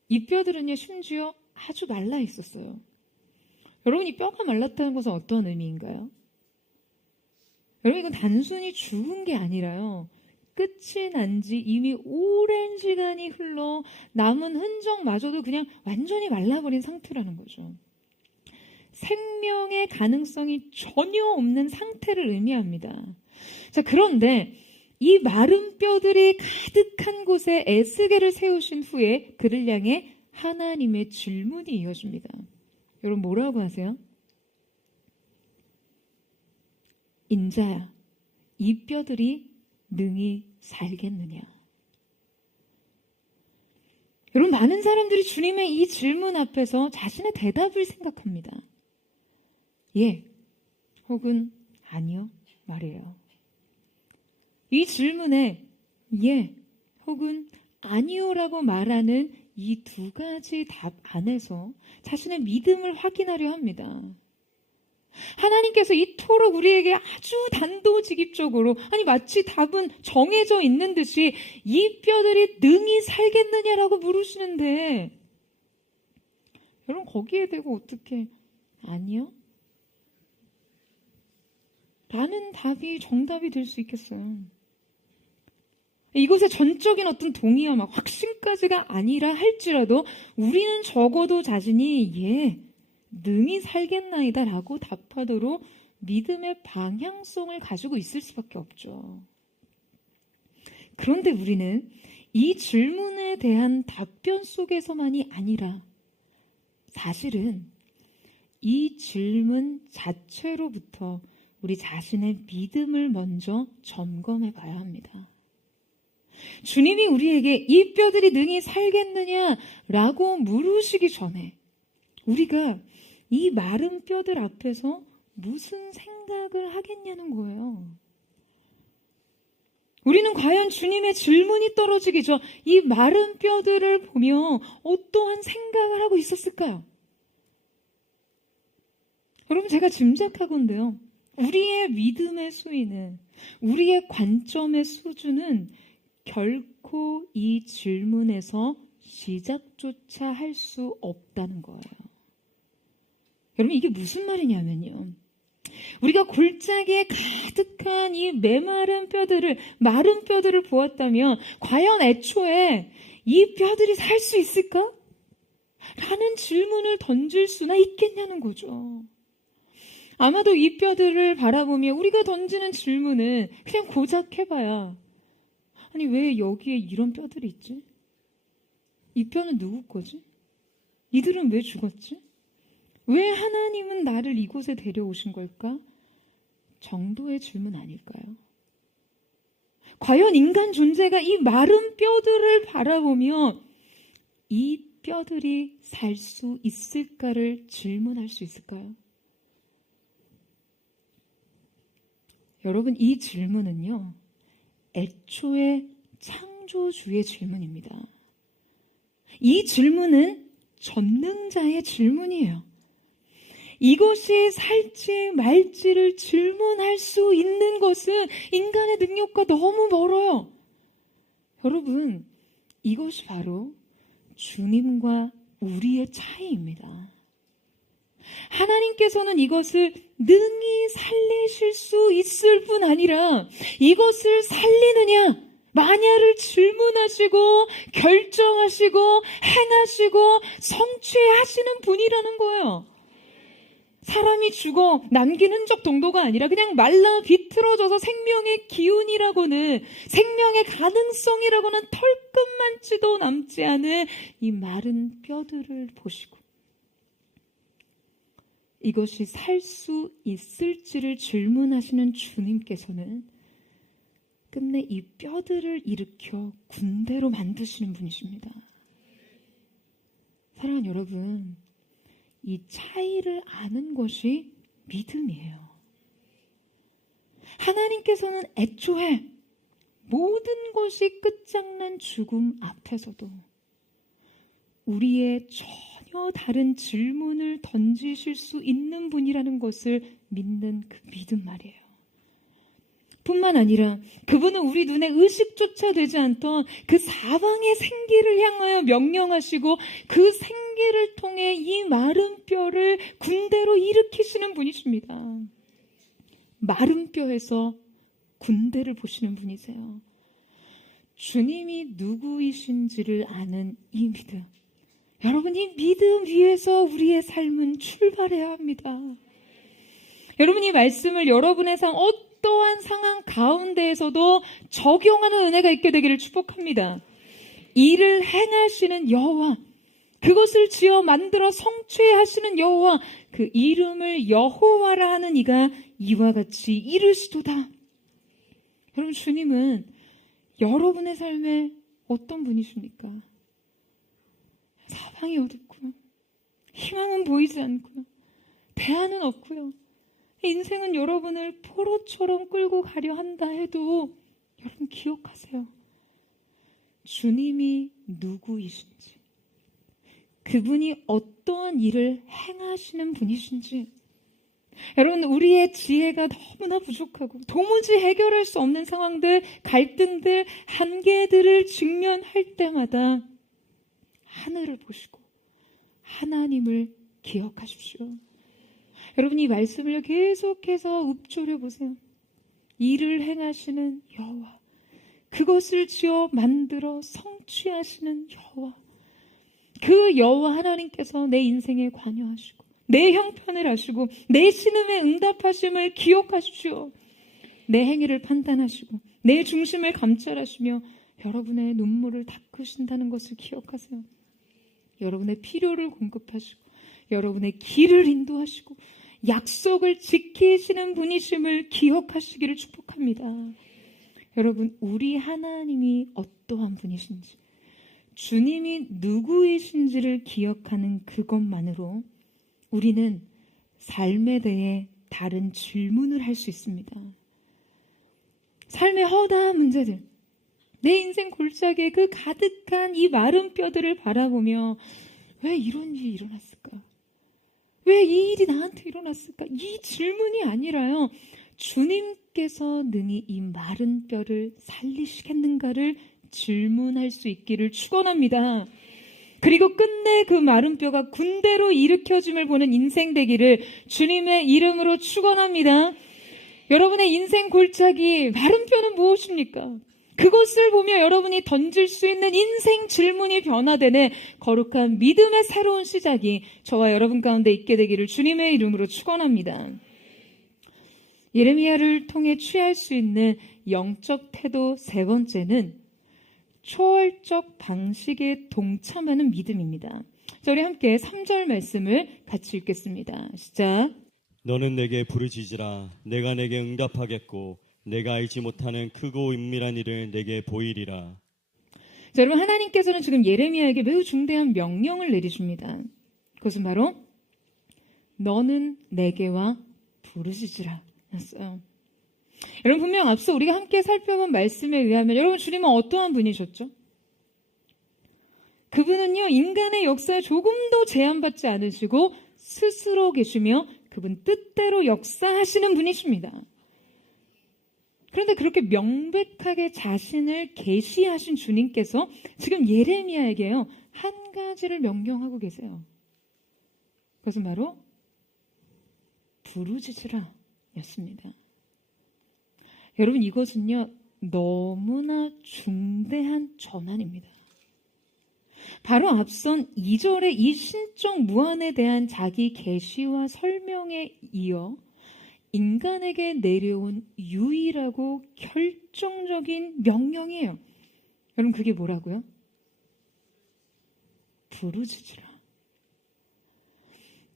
이 뼈들은요 심지어 아주 말라 있었어요. 여러분, 이 뼈가 말랐다는 것은 어떤 의미인가요? 여러분, 이건 단순히 죽은 게 아니라요, 끝이 난 지 이미 오랜 시간이 흘러 남은 흔적마저도 그냥 완전히 말라버린 상태라는 거죠. 생명의 가능성이 전혀 없는 상태를 의미합니다. 자, 그런데 이 마른 뼈들이 가득한 곳에 에스겔을 세우신 후에 그를 향해 하나님의 질문이 이어집니다. 여러분, 뭐라고 하세요? 인자야, 이 뼈들이 능히 살겠느냐? 여러분, 많은 사람들이 주님의 이 질문 앞에서 자신의 대답을 생각합니다. 예, 혹은 아니요 말이에요. 이 질문에 예, 혹은 아니요라고 말하는 이 두 가지 답 안에서 자신의 믿음을 확인하려 합니다. 하나님께서 이토록 우리에게 아주 단도직입적으로, 아니 마치 답은 정해져 있는 듯이 이 뼈들이 능히 살겠느냐라고 물으시는데, 여러분 거기에 대고 어떻게 아니요? 라는 답이 정답이 될 수 있겠어요? 이것의 전적인 어떤 동의와 막 확신까지가 아니라 할지라도 우리는 적어도 자신이 예, 능히 살겠나이다 라고 답하도록 믿음의 방향성을 가지고 있을 수밖에 없죠. 그런데 우리는 이 질문에 대한 답변 속에서만이 아니라 사실은 이 질문 자체로부터 우리 자신의 믿음을 먼저 점검해 봐야 합니다. 주님이 우리에게 이 뼈들이 능히 살겠느냐라고 물으시기 전에 우리가 이 마른 뼈들 앞에서 무슨 생각을 하겠냐는 거예요. 우리는 과연 주님의 질문이 떨어지기 전 이 마른 뼈들을 보며 어떠한 생각을 하고 있었을까요? 여러분, 제가 짐작하건대요, 우리의 믿음의 수위는, 우리의 관점의 수준은 결코 이 질문에서 시작조차 할 수 없다는 거예요. 여러분, 이게 무슨 말이냐면요, 우리가 골짜기에 가득한 이 메마른 뼈들을, 마른 뼈들을 보았다면 과연 애초에 이 뼈들이 살 수 있을까? 라는 질문을 던질 수나 있겠냐는 거죠. 아마도 이 뼈들을 바라보며 우리가 던지는 질문은 그냥 고작 해봐야, 아니 왜 여기에 이런 뼈들이 있지? 이 뼈는 누구 거지? 이들은 왜 죽었지? 왜 하나님은 나를 이곳에 데려오신 걸까? 정도의 질문 아닐까요? 과연 인간 존재가 이 마른 뼈들을 바라보며 이 뼈들이 살 수 있을까를 질문할 수 있을까요? 여러분, 이 질문은요, 애초에 창조주의 질문입니다. 이 질문은 전능자의 질문이에요. 이것이 살지 말지를 질문할 수 있는 것은 인간의 능력과 너무 멀어요. 여러분, 이것이 바로 주님과 우리의 차이입니다. 하나님께서는 이것을 능히 살리실 수 있을 뿐 아니라 이것을 살리느냐 마냐를 질문하시고 결정하시고 행하시고 성취하시는 분이라는 거예요. 사람이 죽어 남긴 흔적 정도가 아니라 그냥 말라 비틀어져서 생명의 기운이라고는, 생명의 가능성이라고는 털끝만치도 남지 않은 이 마른 뼈들을 보시고 이것이 살 수 있을지를 질문하시는 주님께서는 끝내 이 뼈들을 일으켜 군대로 만드시는 분이십니다. 사랑하는 여러분, 이 차이를 아는 것이 믿음이에요. 하나님께서는 애초에 모든 것이 끝장난 죽음 앞에서도 우리의 전혀 다른 질문을 던지실 수 있는 분이라는 것을 믿는 그 믿음 말이에요. 뿐만 아니라 그분은 우리 눈에 의식조차 되지 않던 그 사방의 생기를 향하여 명령하시고 그 생기를 통해 이 마른 뼈를 군대로 일으키시는 분이십니다. 마른 뼈에서 군대를 보시는 분이세요. 주님이 누구이신지를 아는 이 믿음. 여러분, 이 믿음 위에서 우리의 삶은 출발해야 합니다. 여러분, 이 말씀을 여러분의 어떠한 상황 가운데에서도 적용하는 은혜가 있게 되기를 축복합니다. 이를 행하시는 여호와, 그것을 지어 만들어 성취하시는 여호와, 그 이름을 여호와라 하는 이가 이와 같이 이르시도다. 여러분, 주님은 여러분의 삶에 어떤 분이십니까? 사방이 어둡고요, 희망은 보이지 않고요, 대안은 없고요, 인생은 여러분을 포로처럼 끌고 가려 한다 해도 여러분 기억하세요. 주님이 누구이신지, 그분이 어떠한 일을 행하시는 분이신지, 여러분, 우리의 지혜가 너무나 부족하고 도무지 해결할 수 없는 상황들, 갈등들, 한계들을 직면할 때마다 하늘을 보시고 하나님을 기억하십시오. 여러분, 이 말씀을 계속해서 읊조려 보세요. 이를 행하시는 여호와, 그것을 지어 만들어 성취하시는 여호와, 그 여호와 하나님께서 내 인생에 관여하시고 내 형편을 아시고 내 신음에 응답하심을 기억하십시오. 내 행위를 판단하시고 내 중심을 감찰하시며 여러분의 눈물을 닦으신다는 것을 기억하세요. 여러분의 필요를 공급하시고 여러분의 길을 인도하시고 약속을 지키시는 분이심을 기억하시기를 축복합니다. 여러분, 우리 하나님이 어떠한 분이신지, 주님이 누구이신지를 기억하는 그것만으로 우리는 삶에 대해 다른 질문을 할 수 있습니다. 삶의 허다한 문제들, 내 인생 골짜기에 그 가득한 이 마른 뼈들을 바라보며 왜 이런 일이 일어났을까? 왜 이 일이 나한테 일어났을까? 이 질문이 아니라요, 주님께서 능히 이 마른 뼈를 살리시겠는가를 질문할 수 있기를 축원합니다. 그리고 끝내 그 마른 뼈가 군대로 일으켜짐을 보는 인생 되기를 주님의 이름으로 축원합니다. 여러분의 인생 골짜기 마른 뼈는 무엇입니까? 그것을 보며 여러분이 던질 수 있는 인생 질문이 변화되는 거룩한 믿음의 새로운 시작이 저와 여러분 가운데 있게 되기를 주님의 이름으로 축원합니다. 예레미야를 통해 취할 수 있는 영적 태도 세 번째는 초월적 방식에 동참하는 믿음입니다. 자, 우리 함께 3절 말씀을 같이 읽겠습니다. 시작. 너는 내게 부르짖으라. 내가 내게 응답하겠고 내가 알지 못하는 크고 은밀한 일을 내게 보이리라. 자, 여러분, 하나님께서는 지금 예레미야에게 매우 중대한 명령을 내리십니다. 그것은 바로 너는 내게와 부르짖으라 였어요. 여러분, 분명 앞서 우리가 함께 살펴본 말씀에 의하면 여러분, 주님은 어떠한 분이셨죠? 그분은요, 인간의 역사에 조금도 제한받지 않으시고 스스로 계시며 그분 뜻대로 역사하시는 분이십니다. 그런데 그렇게 명백하게 자신을 계시하신 주님께서 지금 예레미야에게요, 한 가지를 명령하고 계세요. 그것은 바로 부르짖으라 였습니다. 여러분, 이것은요, 너무나 중대한 전환입니다. 바로 앞선 2절의 이 신적 무한에 대한 자기 계시와 설명에 이어 인간에게 내려온 유일하고 결정적인 명령이에요. 여러분, 그게 뭐라고요? 부르짖으라.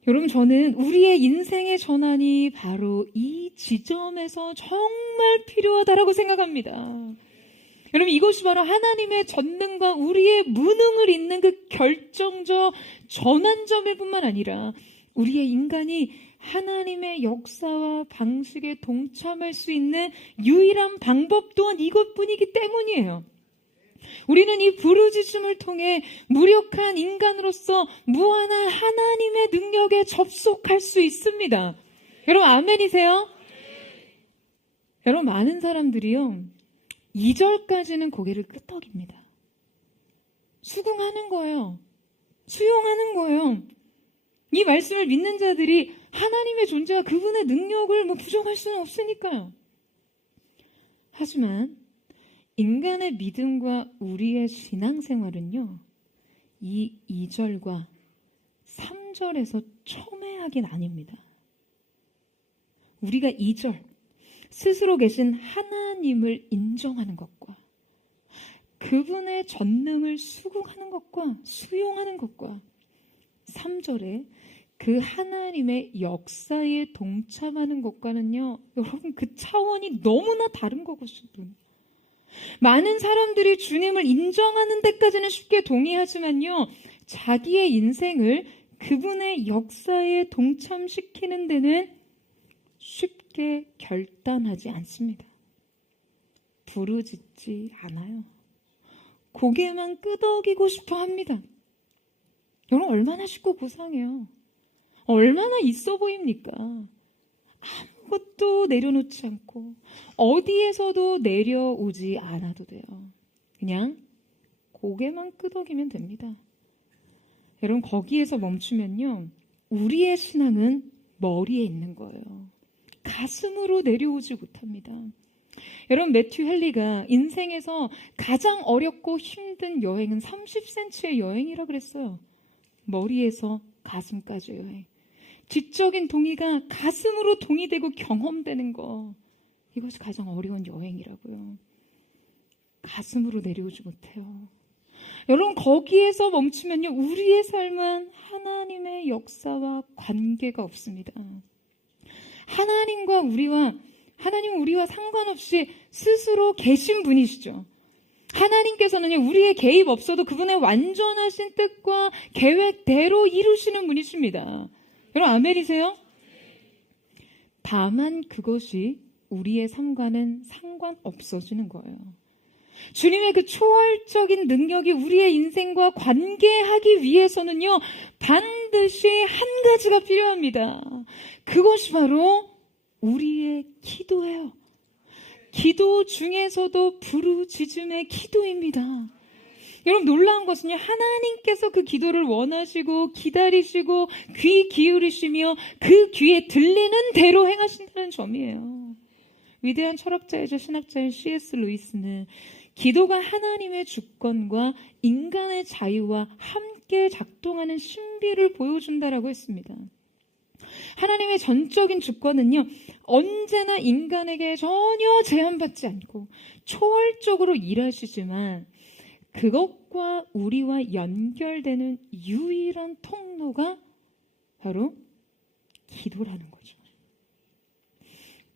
여러분, 저는 우리의 인생의 전환이 바로 이 지점에서 정말 필요하다라고 생각합니다. 여러분, 이것이 바로 하나님의 전능과 우리의 무능을 잇는 그 결정적 전환점일 뿐만 아니라 우리의 인간이 하나님의 역사와 방식에 동참할 수 있는 유일한 방법 또한 이것뿐이기 때문이에요. 우리는 이 부르짖음을 통해 무력한 인간으로서 무한한 하나님의 능력에 접속할 수 있습니다. 여러분, 아멘이세요? 여러분, 많은 사람들이요, 2절까지는 고개를 끄덕입니다. 수긍하는 거예요. 수용하는 거예요. 이 말씀을 믿는 자들이 하나님의 존재와 그분의 능력을 부정할 수는 없으니까요. 하지만 인간의 믿음과 우리의 신앙생활은요, 이 2절과 3절에서 첨예하긴 아닙니다. 우리가 2절, 스스로 계신 하나님을 인정하는 것과 그분의 전능을 수긍하는 것과 수용하는 것과 3절에 그 하나님의 역사에 동참하는 것과는요, 여러분, 그 차원이 너무나 다른 것이거든요. 많은 사람들이 주님을 인정하는 데까지는 쉽게 동의하지만요, 자기의 인생을 그분의 역사에 동참시키는 데는 쉽게 결단하지 않습니다. 부르짖지 않아요. 고개만 끄덕이고 싶어 합니다. 여러분, 얼마나 쉽고 고상해요. 얼마나 있어 보입니까? 아무것도 내려놓지 않고 어디에서도 내려오지 않아도 돼요. 그냥 고개만 끄덕이면 됩니다. 여러분, 거기에서 멈추면요, 우리의 신앙은 머리에 있는 거예요. 가슴으로 내려오지 못합니다. 여러분, 매튜 헨리가 인생에서 가장 어렵고 힘든 여행은 30cm의 여행이라 그랬어요. 머리에서 가슴까지 여행. 지적인 동의가 가슴으로 동의되고 경험되는 거, 이것이 가장 어려운 여행이라고요. 가슴으로 내려오지 못해요. 여러분, 거기에서 멈추면요, 우리의 삶은 하나님의 역사와 관계가 없습니다. 하나님은 우리와 상관없이 스스로 계신 분이시죠. 하나님께서는요, 우리의 개입 없어도 그분의 완전하신 뜻과 계획대로 이루시는 분이십니다. 여러분, 아멘이세요? 다만 그것이 우리의 삶과는 상관없어지는 거예요. 주님의 그 초월적인 능력이 우리의 인생과 관계하기 위해서는요, 반드시 한 가지가 필요합니다. 그것이 바로 우리의 기도예요. 기도 중에서도 부르짖음의 기도입니다. 여러분 놀라운 것은요, 하나님께서 그 기도를 원하시고 기다리시고 귀 기울이시며 그 귀에 들리는 대로 행하신다는 점이에요. 위대한 철학자이자 신학자인 C.S. 루이스는 기도가 하나님의 주권과 인간의 자유와 함께 작동하는 신비를 보여준다라고 했습니다. 하나님의 전적인 주권은요, 언제나 인간에게 전혀 제한받지 않고 초월적으로 일하시지만 그것과 우리와 연결되는 유일한 통로가 바로 기도라는 거죠.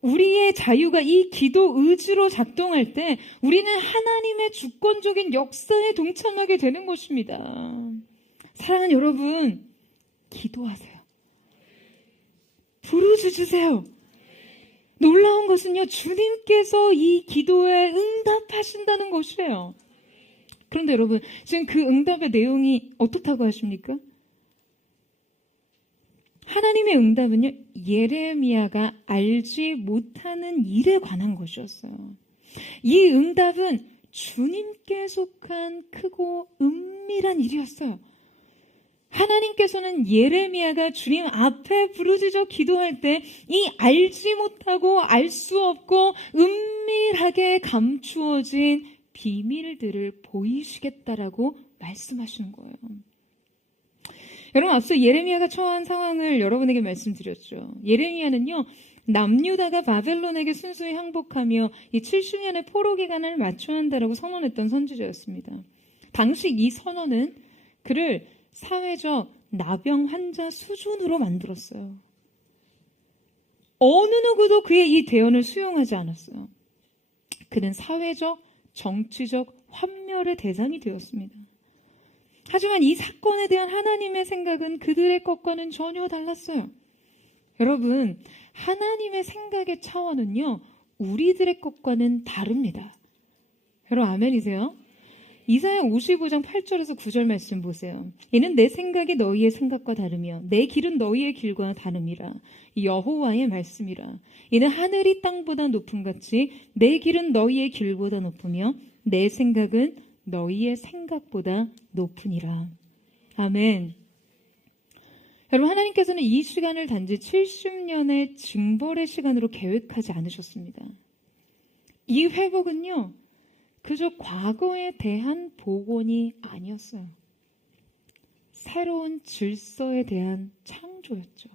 우리의 자유가 이 기도 의지로 작동할 때 우리는 하나님의 주권적인 역사에 동참하게 되는 것입니다. 사랑하는 여러분, 기도하세요. 부르짖으세요. 놀라운 것은요, 주님께서 이 기도에 응답하신다는 것이에요. 그런데 여러분, 지금 그 응답의 내용이 어떻다고 하십니까? 하나님의 응답은요, 예레미야가 알지 못하는 일에 관한 것이었어요. 이 응답은 주님께 속한 크고 은밀한 일이었어요. 하나님께서는 예레미야가 주님 앞에 부르짖어 기도할 때 이 알지 못하고 알 수 없고 은밀하게 감추어진 비밀들을 보이시겠다라고 말씀하시는 거예요. 여러분, 앞서 예레미야가 처한 상황을 여러분에게 말씀드렸죠. 예레미야는요, 남유다가 바벨론에게 순수히 항복하며 이 70년의 포로 기간을 맞춰야 한다라고 선언했던 선지자였습니다. 당시 이 선언은 그를 사회적 나병 환자 수준으로 만들었어요. 어느 누구도 그의 이 대언을 수용하지 않았어요. 그는 사회적, 정치적 환멸의 대상이 되었습니다. 하지만 이 사건에 대한 하나님의 생각은 그들의 것과는 전혀 달랐어요. 여러분, 하나님의 생각의 차원은요, 우리들의 것과는 다릅니다. 여러분, 아멘이세요? 이사야 55장 8절에서 9절 말씀 보세요. 이는 내 생각이 너희의 생각과 다르며 내 길은 너희의 길과 다름이라. 여호와의 말씀이라. 이는 하늘이 땅보다 높음같이 내 길은 너희의 길보다 높으며 내 생각은 너희의 생각보다 높으니라. 아멘. 여러분, 하나님께서는 이 시간을 단지 70년의 징벌의 시간으로 계획하지 않으셨습니다. 이 회복은요, 그저 과거에 대한 복원이 아니었어요. 새로운 질서에 대한 창조였죠.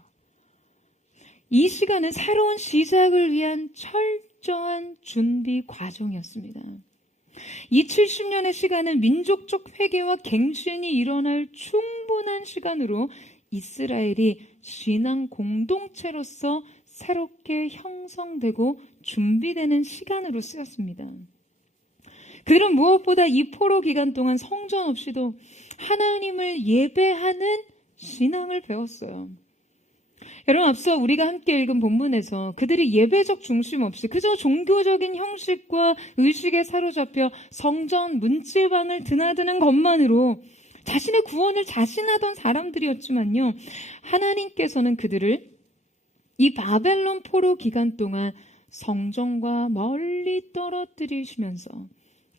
이 시간은 새로운 시작을 위한 철저한 준비 과정이었습니다. 이 70년의 시간은 민족적 회개와 갱신이 일어날 충분한 시간으로 이스라엘이 신앙 공동체로서 새롭게 형성되고 준비되는 시간으로 쓰였습니다. 그들은 무엇보다 이 포로 기간 동안 성전 없이도 하나님을 예배하는 신앙을 배웠어요. 여러분, 앞서 우리가 함께 읽은 본문에서 그들이 예배적 중심 없이 그저 종교적인 형식과 의식에 사로잡혀 성전 문지방을 드나드는 것만으로 자신의 구원을 자신하던 사람들이었지만요, 하나님께서는 그들을 이 바벨론 포로 기간 동안 성전과 멀리 떨어뜨리시면서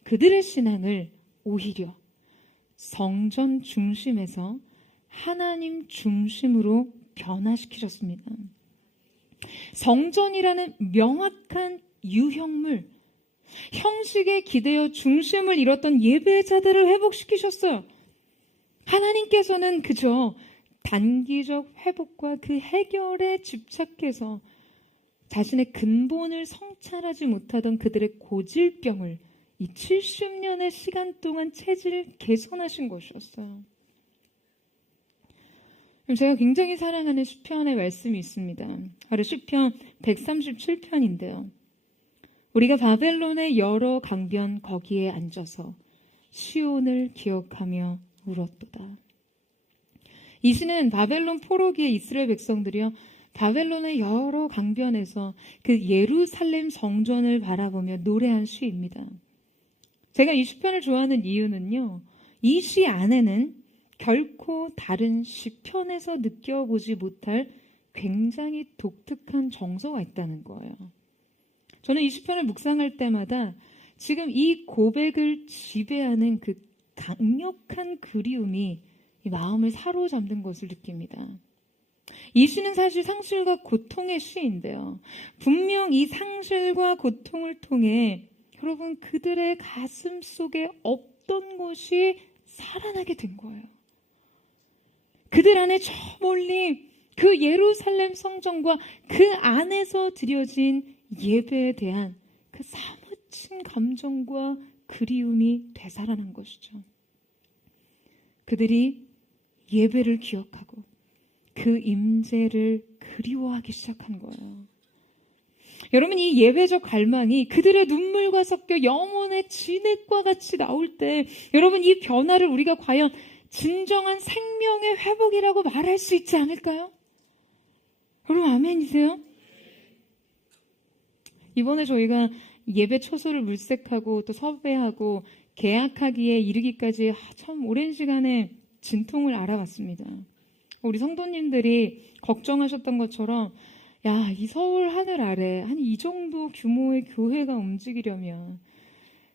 그들의 신앙을 오히려 성전 중심에서 하나님 중심으로 변화시키셨습니다. 성전이라는 명확한 유형물, 형식에 기대어 중심을 잃었던 예배자들을 회복시키셨어요. 하나님께서는 그저 단기적 회복과 그 해결에 집착해서 자신의 근본을 성찰하지 못하던 그들의 고질병을 이 70년의 시간 동안 체질 개선하신 것이었어요. 제가 굉장히 사랑하는 시편의 말씀이 있습니다. 바로 시편 137편인데요. 우리가 바벨론의 여러 강변 거기에 앉아서 시온을 기억하며 울었도다. 이 시는 바벨론 포로기의 이스라엘 백성들이요, 바벨론의 여러 강변에서 그 예루살렘 성전을 바라보며 노래한 시입니다. 제가 이 시편을 좋아하는 이유는요, 이 시 안에는 결코 다른 시편에서 느껴보지 못할 굉장히 독특한 정서가 있다는 거예요. 저는 이 시편을 묵상할 때마다 지금 이 고백을 지배하는 그 강력한 그리움이 이 마음을 사로잡는 것을 느낍니다. 이 시는 사실 상실과 고통의 시인데요. 분명 이 상실과 고통을 통해 여러분 그들의 가슴 속에 없던 것이 살아나게 된 거예요. 그들 안에 저 멀리 그 예루살렘 성전과 그 안에서 드려진 예배에 대한 그 사무친 감정과 그리움이 되살아난 것이죠. 그들이 예배를 기억하고 그 임재를 그리워하기 시작한 거예요. 여러분, 이 예배적 갈망이 그들의 눈물과 섞여 영혼의 진액과 같이 나올 때 여러분 이 변화를 우리가 과연 진정한 생명의 회복이라고 말할 수 있지 않을까요? 여러분 아멘이세요? 이번에 저희가 예배 처소를 물색하고 또 섭외하고 계약하기에 이르기까지 참 오랜 시간에 진통을 알아봤습니다. 우리 성도님들이 걱정하셨던 것처럼 야, 이 서울 하늘 아래 한 이 정도 규모의 교회가 움직이려면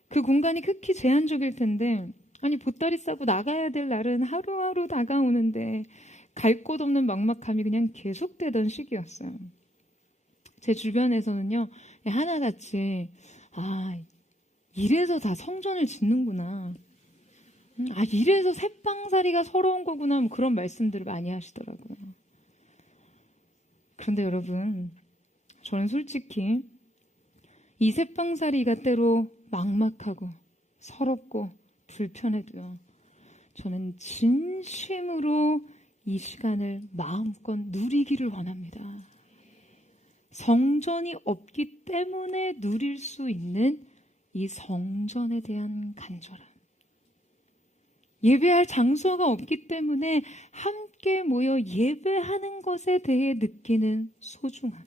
그 공간이 극히 제한적일 텐데 아니 보따리 싸고 나가야 될 날은 하루하루 다가오는데 갈 곳 없는 막막함이 그냥 계속되던 시기였어요. 제 주변에서는요 하나같이 이래서 다 성전을 짓는구나, 이래서 새빵살이가 서러운 거구나, 뭐 그런 말씀들을 많이 하시더라고요. 그런데 여러분, 저는 솔직히 이 새빵살이가 때로 막막하고 서럽고 불편해도요, 저는 진심으로 이 시간을 마음껏 누리기를 원합니다. 성전이 없기 때문에 누릴 수 있는 이 성전에 대한 간절함, 예배할 장소가 없기 때문에 함께 모여 예배하는 것에 대해 느끼는 소중함,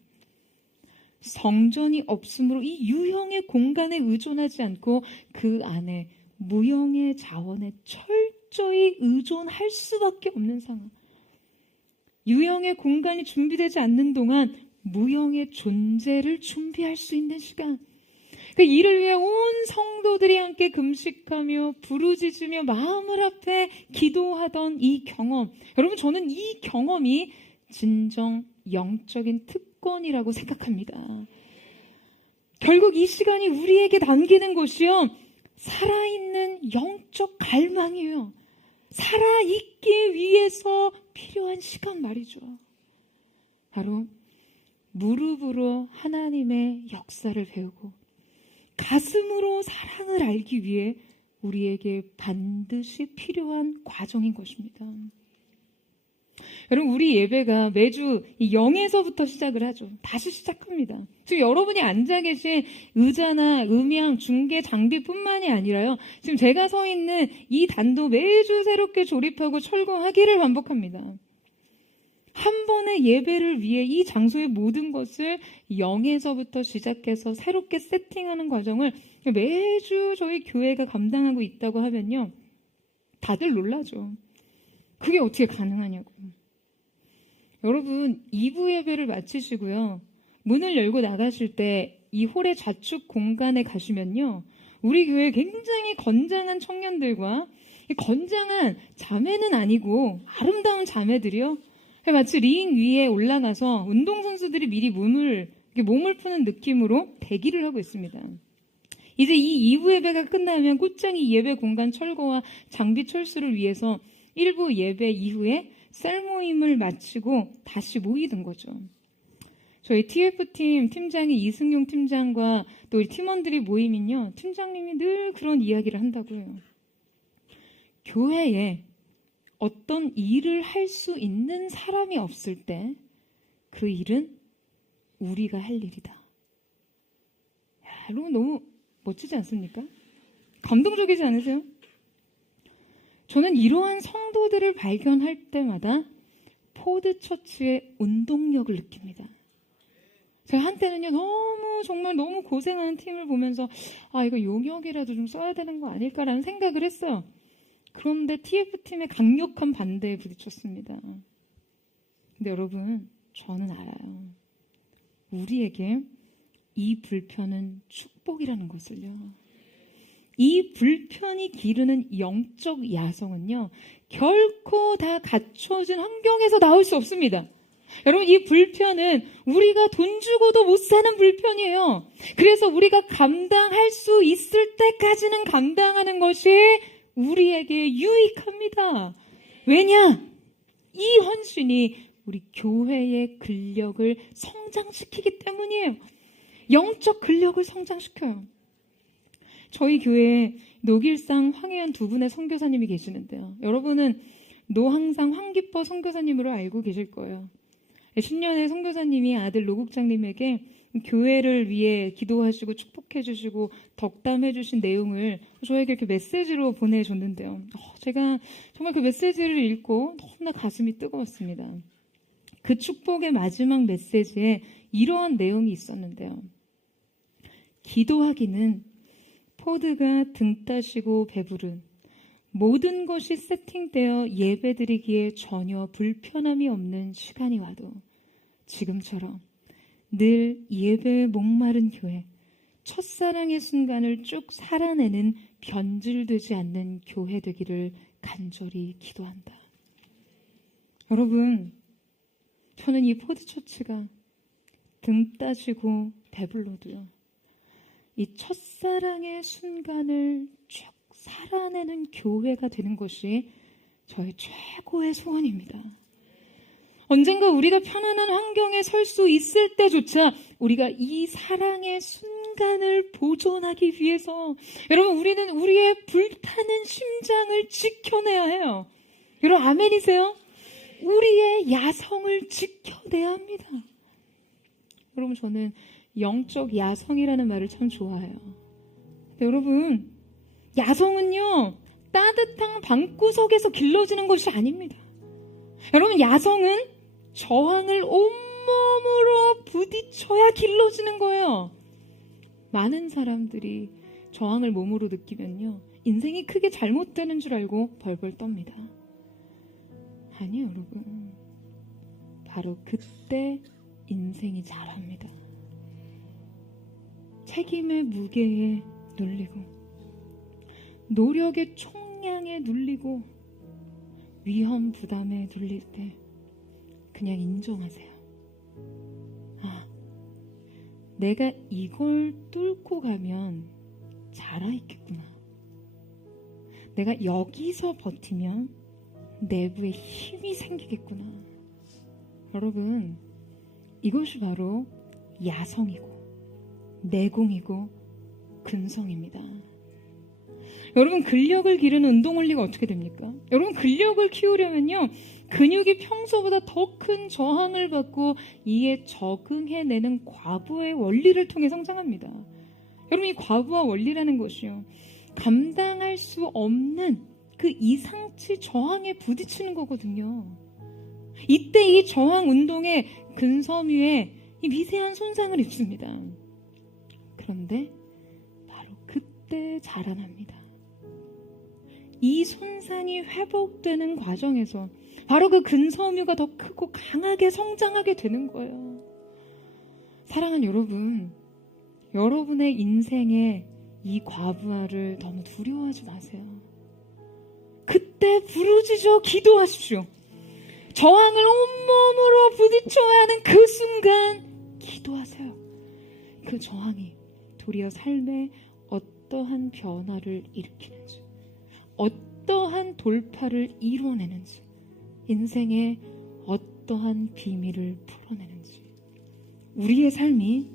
성전이 없으므로 이 유형의 공간에 의존하지 않고 그 안에 무형의 자원에 철저히 의존할 수밖에 없는 상황, 유형의 공간이 준비되지 않는 동안 무형의 존재를 준비할 수 있는 시간, 그 이를 위해 온 성도들이 함께 금식하며 부르짖으며 마음을 합해 기도하던 이 경험, 여러분 저는 이 경험이 진정 영적인 특권이라고 생각합니다. 결국 이 시간이 우리에게 남기는 것이요, 살아있는 영적 갈망이에요. 살아있기 위해서 필요한 시간 말이죠. 바로 무릎으로 하나님의 역사를 배우고 가슴으로 사랑을 알기 위해 우리에게 반드시 필요한 과정인 것입니다. 여러분, 우리 예배가 매주 이 0에서부터 시작을 하죠. 다시 시작합니다. 지금 여러분이 앉아 계신 의자나 음향, 중계 장비뿐만이 아니라요, 지금 제가 서 있는 이 단도 매주 새롭게 조립하고 철거하기를 반복합니다. 한 번의 예배를 위해 이 장소의 모든 것을 0에서부터 시작해서 새롭게 세팅하는 과정을 매주 저희 교회가 감당하고 있다고 하면요, 다들 놀라죠. 그게 어떻게 가능하냐고. 여러분, 2부 예배를 마치시고요, 문을 열고 나가실 때 이 홀의 좌측 공간에 가시면요, 우리 교회 굉장히 건장한 청년들과 건장한 자매는 아니고 아름다운 자매들이요, 마치 링 위에 올라가서 운동선수들이 미리 몸을 푸는 느낌으로 대기를 하고 있습니다. 이제 이 2부 예배가 끝나면 곧장이 예배 공간 철거와 장비 철수를 위해서 1부 예배 이후에 셀 모임을 마치고 다시 모이는 거죠. 저희 TF팀 팀장이 이승용 팀장과 또 우리 팀원들이 모이면요, 팀장님이 늘 그런 이야기를 한다고 해요. 교회에 어떤 일을 할 수 있는 사람이 없을 때 그 일은 우리가 할 일이다. 여러분 너무 멋지지 않습니까? 감동적이지 않으세요? 저는 이러한 성도들을 발견할 때마다 포드처치의 운동력을 느낍니다. 제가 한때는요, 정말 너무 고생하는 팀을 보면서 이거 용역이라도 좀 써야 되는 거 아닐까라는 생각을 했어요. 그런데 TF팀의 강력한 반대에 부딪혔습니다. 근데 여러분, 저는 알아요. 우리에게 이 불편은 축복이라는 것을요. 이 불편이 기르는 영적 야성은요, 결코 다 갖춰진 환경에서 나올 수 없습니다. 여러분, 이 불편은 우리가 돈 주고도 못 사는 불편이에요. 그래서 우리가 감당할 수 있을 때까지는 감당하는 것이 우리에게 유익합니다. 왜냐? 이 헌신이 우리 교회의 근력을 성장시키기 때문이에요. 영적 근력을 성장시켜요. 저희 교회에 노길상 황혜연 두 분의 선교사님이 계시는데요. 여러분은 노항상 황기퍼 선교사님으로 알고 계실 거예요. 신년에 선교사님이 아들 노국장님에게 교회를 위해 기도하시고 축복해 주시고 덕담해 주신 내용을 저에게 이렇게 메시지로 보내줬는데요. 제가 정말 그 메시지를 읽고 너무나 가슴이 뜨거웠습니다. 그 축복의 마지막 메시지에 이러한 내용이 있었는데요. 기도하기는 포드가 등 따시고 배부른 모든 것이 세팅되어 예배드리기에 전혀 불편함이 없는 시간이 와도 지금처럼 늘 예배에 목마른 교회, 첫사랑의 순간을 쭉 살아내는 변질되지 않는 교회 되기를 간절히 기도한다. 여러분, 저는 이 포드처치가 등 따지고 배불러도요, 이 첫사랑의 순간을 쭉 살아내는 교회가 되는 것이 저의 최고의 소원입니다. 언젠가 우리가 편안한 환경에 설 수 있을 때조차 우리가 이 사랑의 순간을 보존하기 위해서 여러분, 우리는 우리의 불타는 심장을 지켜내야 해요. 여러분, 아멘이세요? 우리의 야성을 지켜내야 합니다. 여러분, 저는 영적 야성이라는 말을 참 좋아해요. 근데 여러분, 야성은요, 따뜻한 방구석에서 길러지는 것이 아닙니다. 여러분, 야성은 저항을 온몸으로 부딪혀야 길러지는 거예요. 많은 사람들이 저항을 몸으로 느끼면요, 인생이 크게 잘못되는 줄 알고 벌벌 떱니다. 아니요, 여러분. 바로 그때 인생이 자랍니다. 책임의 무게에 눌리고, 노력의 총량에 눌리고, 위험 부담에 눌릴 때 그냥 인정하세요. 아, 내가 이걸 뚫고 가면 자라있겠구나. 내가 여기서 버티면 내부에 힘이 생기겠구나. 여러분, 이것이 바로 야성이고 내공이고 근성입니다. 여러분, 근력을 기르는 운동 원리가 어떻게 됩니까? 여러분, 근력을 키우려면요, 근육이 평소보다 더 큰 저항을 받고 이에 적응해내는 과부의 원리를 통해 성장합니다. 여러분, 이 과부하 원리라는 것이요, 감당할 수 없는 그 이상치 저항에 부딪히는 거거든요. 이때 이 저항 운동의 근섬유에 이 미세한 손상을 입습니다. 그런데 바로 그때 자라납니다. 이 손상이 회복되는 과정에서 바로 그 근섬유가 더 크고 강하게 성장하게 되는 거예요. 사랑하는 여러분, 여러분의 인생에 이 과부하를 너무 두려워하지 마세요. 그때 부르짖어 기도하십시오. 저항을 온몸으로 부딪혀야 하는 그 순간 기도하세요. 그 저항이 도리어 삶에 어떠한 변화를 일으키는지, 어떠한 돌파를 이루어내는지, 인생에 어떠한 비밀을 풀어내는지, 우리의 삶이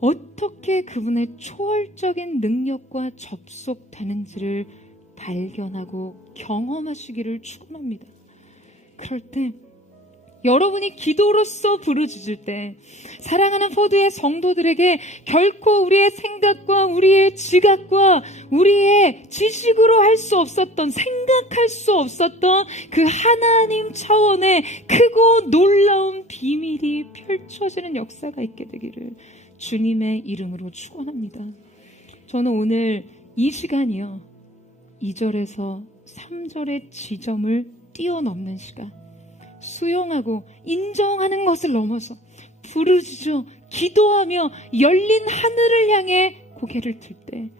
어떻게 그분의 초월적인 능력과 접속되는지를 발견하고 경험하시기를 축원합니다. 그럴 때 여러분이 기도로서 부르짖을 때 사랑하는 포드의 성도들에게 결코 우리의 생각과 우리의 지각과 우리의 지식으로 할 수 없었던, 생각할 수 없었던 그 하나님 차원의 크고 놀라운 비밀이 펼쳐지는 역사가 있게 되기를 주님의 이름으로 축원합니다. 저는 오늘 이 시간이요, 2절에서 3절의 지점을 뛰어넘는 시간, 수용하고 인정하는 것을 넘어서 부르짖어 기도하며 열린 하늘을 향해 고개를 들 때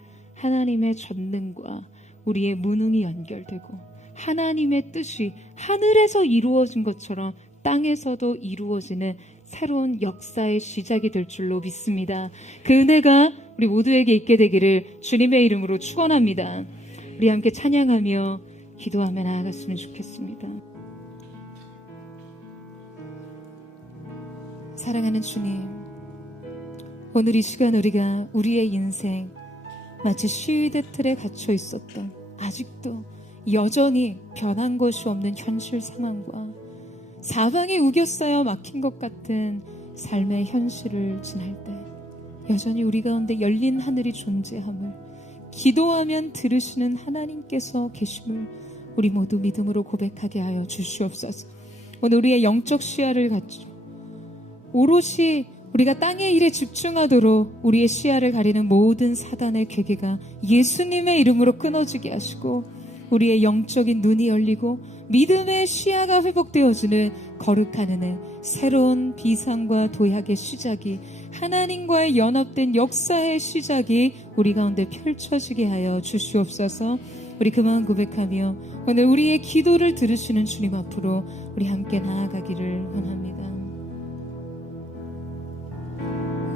하나님의 전능과 우리의 무능이 연결되고 하나님의 뜻이 하늘에서 이루어진 것처럼 땅에서도 이루어지는 새로운 역사의 시작이 될 줄로 믿습니다. 그 은혜가 우리 모두에게 있게 되기를 주님의 이름으로 축원합니다. 우리 함께 찬양하며 기도하며 나아갔으면 좋겠습니다. 사랑하는 주님, 오늘 이 시간 우리가 우리의 인생 마치 시위대 틀에 갇혀 있었던, 아직도 여전히 변한 것이 없는 현실 상황과 사방에 우겨싸여 막힌 것 같은 삶의 현실을 지날 때 여전히 우리 가운데 열린 하늘이 존재함을, 기도하면 들으시는 하나님께서 계심을 우리 모두 믿음으로 고백하게 하여 주시옵소서. 오늘 우리의 영적 시야를 갖추 오롯이 우리가 땅의 일에 집중하도록 우리의 시야를 가리는 모든 사단의 괴계가 예수님의 이름으로 끊어지게 하시고 우리의 영적인 눈이 열리고 믿음의 시야가 회복되어지는 거룩한 은혜, 새로운 비상과 도약의 시작이, 하나님과의 연합된 역사의 시작이 우리 가운데 펼쳐지게 하여 주시옵소서. 우리 그 마음 고백하며 오늘 우리의 기도를 들으시는 주님 앞으로 우리 함께 나아가기를 원합니다.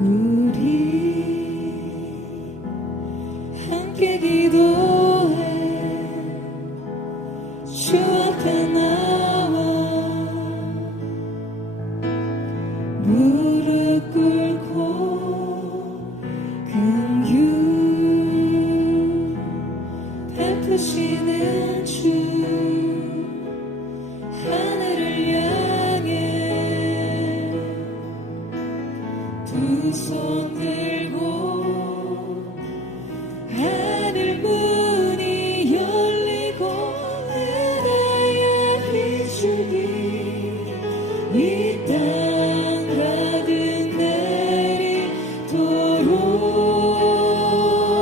우리 함께 기도해 주 앞에 나와 무릎 꿇고 긍휼 베푸시는 주 하늘을 향해 두 손 들고 하늘 문이 열리고 은혜의 비추기 이 땅 가득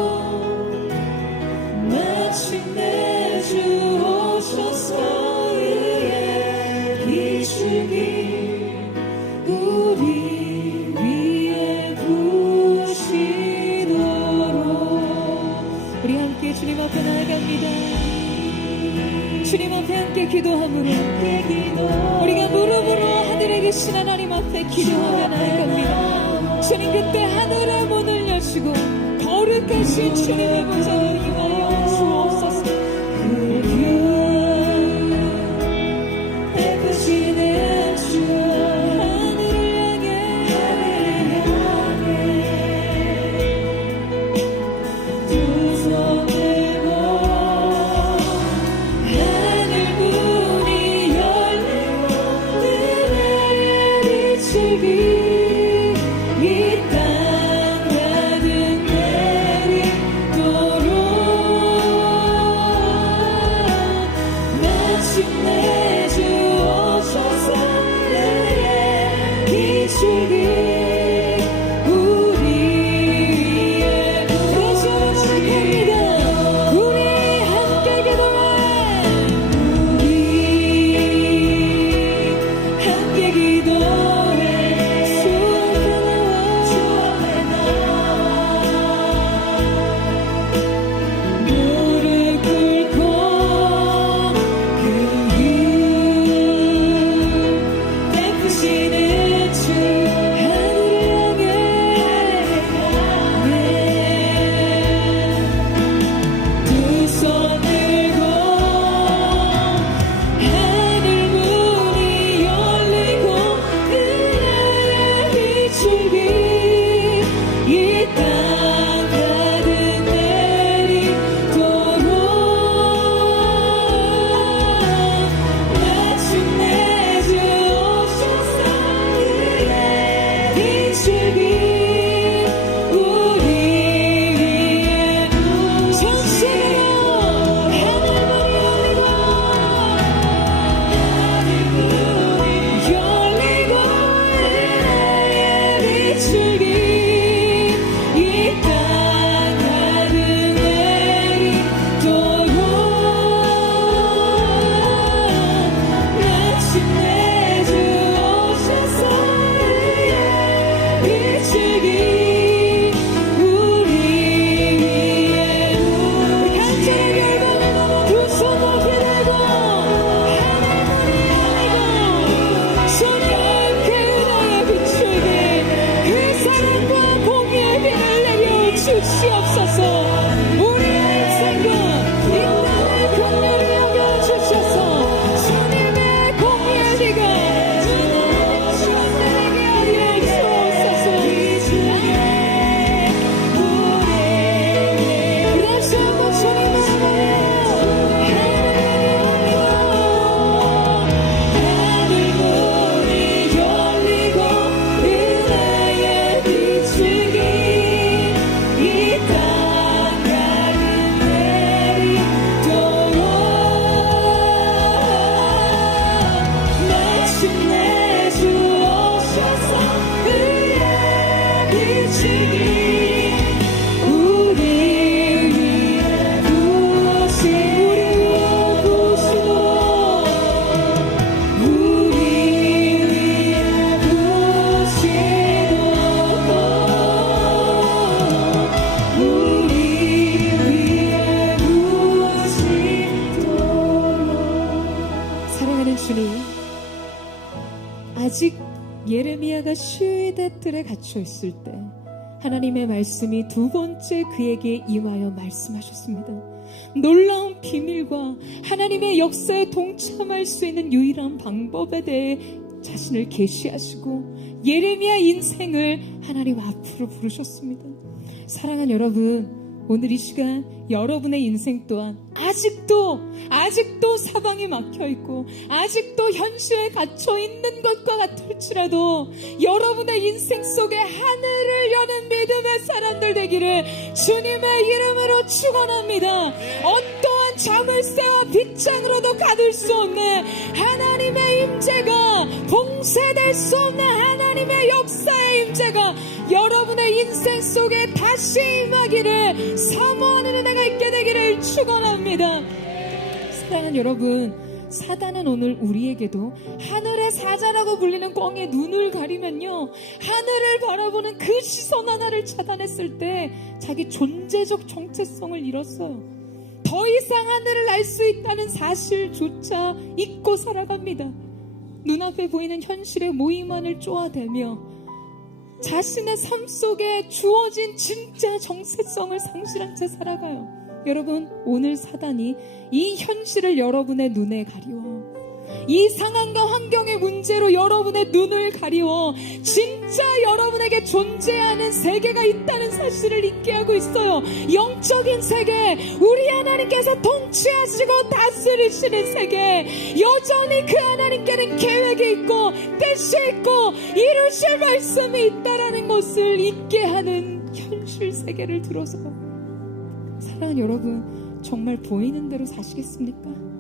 내리도록 마침내 주 오셔서 의의 비추기 우리 위에 부시도록 우리 함께 주님 앞에 나아갑니다. 주님 앞에 함께 기도함으로 우리가 무릎으로 하늘에 계신 하나님 앞에 기도하며 나아갑니다. 주님 그때 하늘의 문을 여시고 거룩하신 주님의 보좌를 임하여 주옵소서. 베푸시는 주 하늘을 향해 두 손 들고 하늘 문이 열리고 은혜의 비추기 이 땅 가득 내리도록 주옵소서. 우리의 인생과 인간의 경륜을 여겨주셔서 주님의 공의의 비가 주님의 주님에게 하리라 주옵소서. 그 다시 한번 주님을 사랑하는 주님, 아직 예레미야가 시위대 뜰에 갇혀 있을 때 하나님의 말씀이 두 번째 그에게 임하여 말씀하셨습니다. 놀라운 비밀과 하나님의 역사에 동참할 수 있는 유일한 방법에 대해 자신을 계시하시고 예레미야 인생을 하나님 앞으로 부르셨습니다. 사랑하는 여러분, 오늘 이 시간 여러분의 인생 또한 아직도 사방이 막혀있고 아직도 현실에 갇혀있는 것과 같을지라도 여러분의 인생 속에 하늘을 여는 믿음의 사람들 되기를 주님의 이름으로 축원합니다. 어떠한 자물쇠와 빗장으로도 가둘 수 없는 하나님의 임재가, 봉쇄될 수 없는 하나님의 역사의 임재가 여러분의 인생 속에 다시 임하기를 사모하는 은혜가 있게 되기를 축원합니다. 사랑하는 여러분, 사단은 오늘 우리에게도 하늘의 사자라고 불리는 꽝에 눈을 가리면요, 하늘을 바라보는 그 시선 하나를 차단했을 때 자기 존재적 정체성을 잃었어요. 더 이상 하늘을 날 수 있다는 사실조차 잊고 살아갑니다. 눈앞에 보이는 현실의 모임만을 쪼아대며 자신의 삶 속에 주어진 진짜 정체성을 상실한 채 살아가요. 여러분, 오늘 사단이 이 현실을 여러분의 눈에 가리워, 이 상황과 환경의 문제로 여러분의 눈을 가리워 진짜 여러분에게 존재하는 세계가 있다는 사실을 잊게 하고 있어요. 영적인 세계, 우리 하나님께서 통치하시고 다스리시는 세계, 여전히 그 하나님께는 계획이 있고 뜻이 있고 이루실 말씀이 있다라는 것을 잊게 하는 현실 세계를 들어서, 사랑하는 여러분, 정말 보이는 대로 사시겠습니까?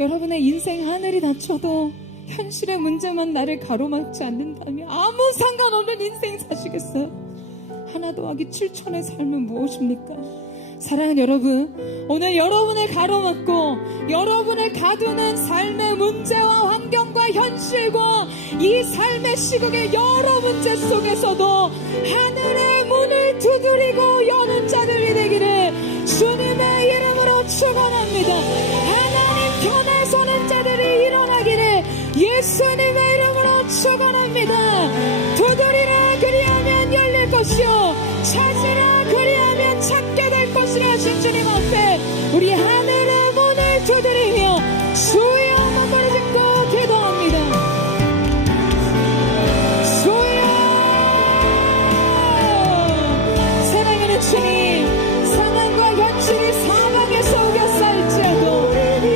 여러분의 인생 하늘이 닫혀도 현실의 문제만 나를 가로막지 않는다면 아무 상관없는 인생 사시겠어요? 하나 더하기 7천의 삶은 무엇입니까? 사랑하는 여러분, 오늘 여러분을 가로막고 여러분을 가두는 삶의 문제와 환경과 현실과 이 삶의 시국의 여러 문제 속에서도 하늘의 문을 두드리고 여는 자들이 되기를 주님의 이름으로 축원합니다. 하나님 편에 서는 자들이 일어나기를 예수님의 이름으로 축원합니다. 두드리라 그리하면 열릴 것이요, 찾으라 그리하면 찾게 될 것이라 하신 주님 앞에 우리 하늘의 문을 두드리며 주여 한번 짓고 기도합니다. 주여. 사랑하는 주님, 상황과 현실이 사막에서 우겨싸일지라도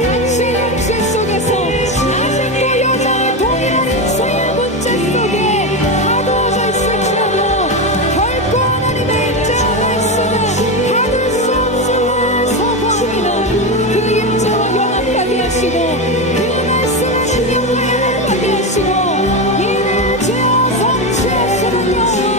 당신 현실 속에서 아직도 여전히 동일한 인생의 문제 속에 가두어져 있을지라도 결코 하나님의 임재와 말씀을 받을 수 없음을 선포합니다. 그 임재와 영원하게 하시고 그 말씀을 능력하게 하게 하시고 임재와 성취하시는 주님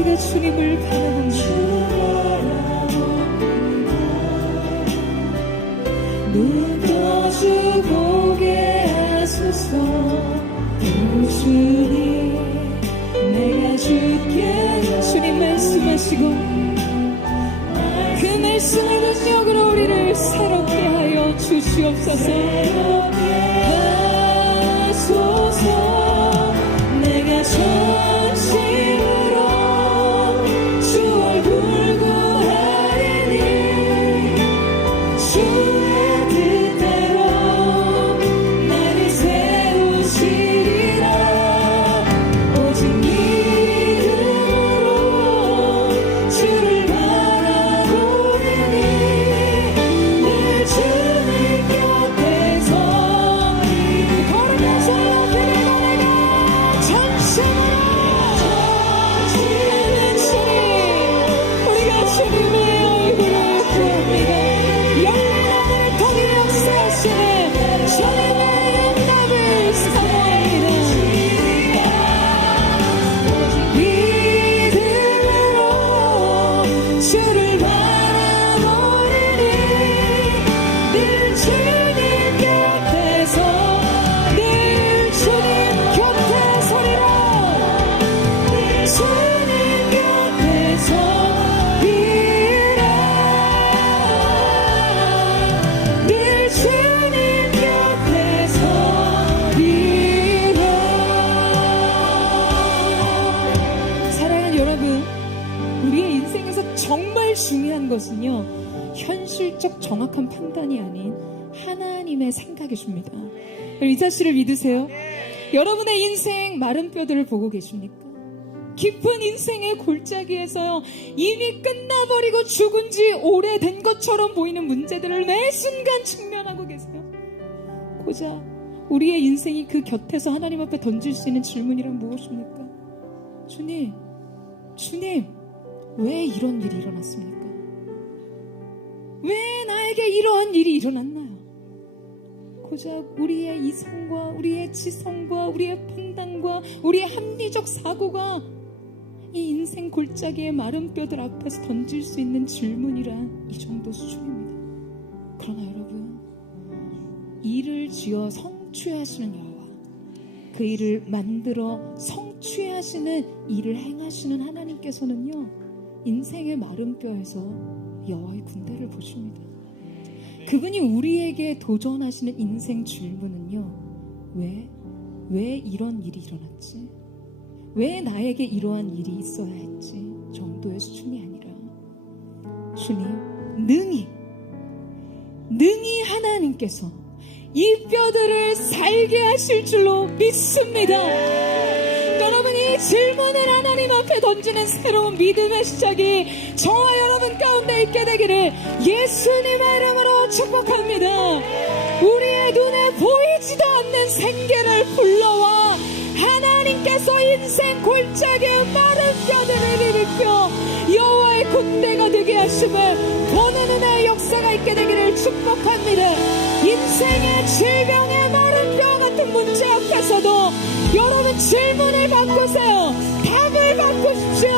우리가 주님을 바라봅니다. 눈 떠주 보게 하소서. 오 주님, 내가 주께 주님 말씀하시고 그 말씀을 능력으로 우리를 새롭게 하여 주시옵소서. 하소서. 내가 전심으로 주 얼굴 구하리니 주의 뜻대로 나를 세우시리라. 오직 믿음으로 주를 바라보리니 늘 주님 곁에서 걸으면서 기도가 내가 전심으로 우리가 주님의 얼굴을 구합니다. 열린 하늘을 통해 역사하시는 주님의 영광을 사모합니다. 믿음으로 주를 바라보리니 늘 주님 곁에서 늘 주님 곁에 서리라. 주님 곁에서 이라. 늘 주님 곁에서 이라. 사랑하는 여러분, 우리의 인생에서 정말 중요한 것은요, 현실적 정확한 판단이 아닌 하나님의 생각이십니다. 이 사실을 믿으세요? 여러분의 인생 마른 뼈들을 보고 계십니까? 깊은 인생의 골짜기에서요, 이미 끝나버리고 죽은 지 오래된 것처럼 보이는 문제들을 매 순간 직면하고 계세요. 고작 우리의 인생이 그 곁에서 하나님 앞에 던질 수 있는 질문이란 무엇입니까? 주님, 왜 이런 일이 일어났습니까? 왜 나에게 이러한 일이 일어났나요? 고작 우리의 이성과 우리의 지성과 우리의 판단과 우리의 합리적 사고가 이 인생 골짜기의 마른 뼈들 앞에서 던질 수 있는 질문이란 이 정도 수준입니다. 그러나 여러분, 일을 지어 성취하시는 여호와, 그 일을 만들어 성취하시는 일을 행하시는 하나님께서는요, 인생의 마른 뼈에서 여호와의 군대를 보십니다. 그분이 우리에게 도전하시는 인생 질문은요, 왜 이런 일이 일어났지? 왜 나에게 이러한 일이 있어야 했지? 정도의 수준이 아니라, 주님, 능히 하나님께서 이 뼈들을 살게 하실 줄로 믿습니다. 여러분이 질문을 하나님 앞에 던지는 새로운 믿음의 시작이 저와 여러분 가운데 있게 되기를 예수님의 이름으로 축복합니다. 우리의 눈에 보이지도 않는 생계를 불러와 하나님께서 인생 골짜기의 마른 뼈들을 일으켜 여호와의 군대가 되게 하심을 보는 은혜의 역사가 있게 되기를 축복합니다. 인생의 질병의 마른 뼈 같은 문제 앞에서도 여러분 질문을 바꾸세요. 답을 바꾸십시오.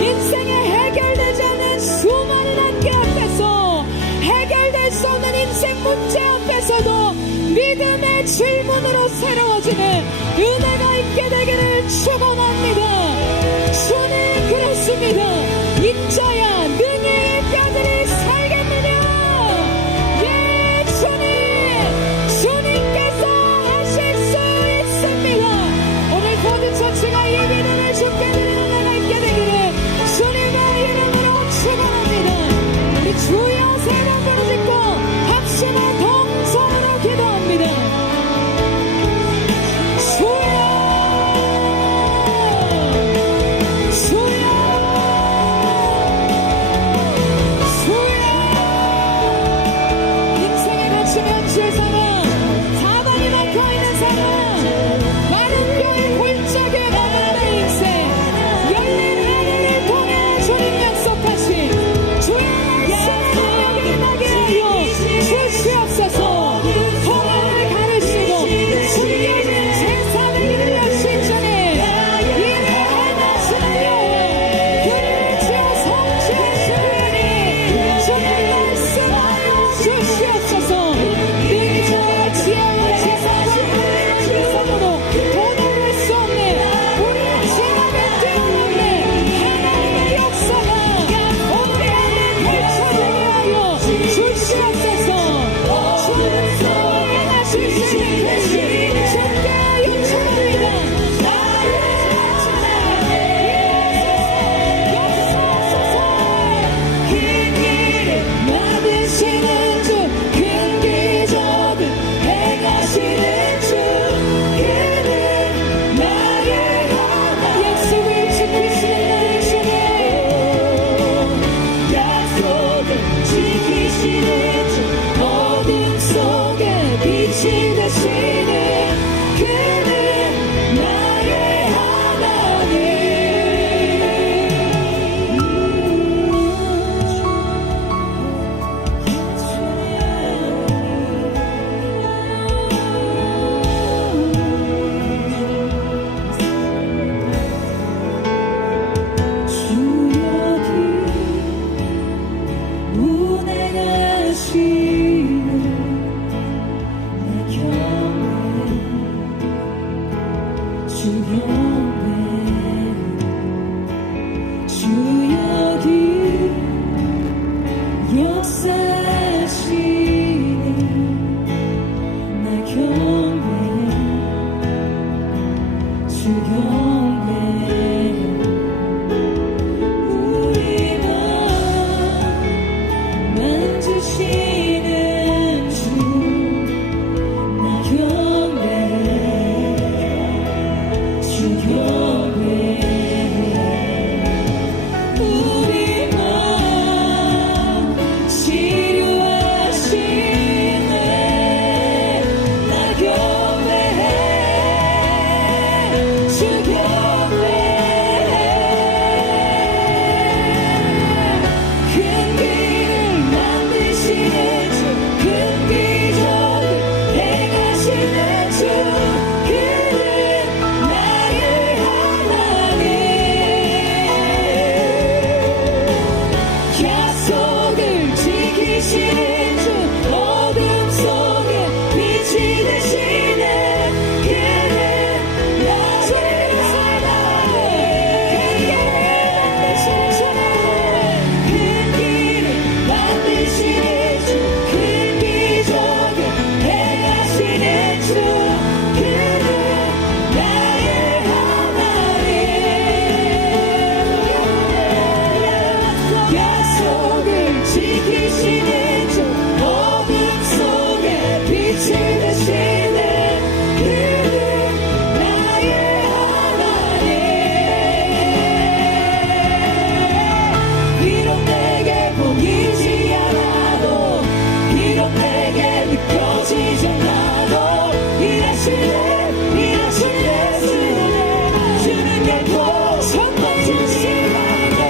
인생에 해결되지 않은 수많은 한계 앞에서, 해결될 수 없는 인생 문제 앞에서도 믿음의 질문으로 새로워지는 은혜가 있게 되기를 축원합니다. 주님, 그렇습니다. 인자야, 능히 이 뼈들이 살겠느냐? 예, 주님께서 하실 수 있습니다. 오늘 모든 처치가 이 믿음을 주께 드리는 은혜가 있게 되기를 주님의 이름으로 축원합니다. 우리 주여 세 번 부르짖고 합심한 동성으로 기도합니다. 주여, 주여. 주 여기 역사하시네. 나 경배해 주 경배해. 우리 맘 만지시는 주 나 경배해 주 경배해. 우리 맘 치료하시네. 나 경배해 주 경배해. 큰 길을 만드시는 주, 큰 기적을 행하시는 주, 그는 나의 하나님. 약속을 지키시는 주, 어둠 속에 빛이 되시는 그는 나의 하나님. 큰 길을 만드시는 주, 큰 기적을 행하시는 주, 그는 나의 하나님. 약속을 지키시는 주, 어둠 속에 빛이 되시는 그는 나의 하나님. 비록 내게 보이지 않아도, 비록 내게 느껴지지 않아도, 일하시네 주는 결코 성공주지 않네.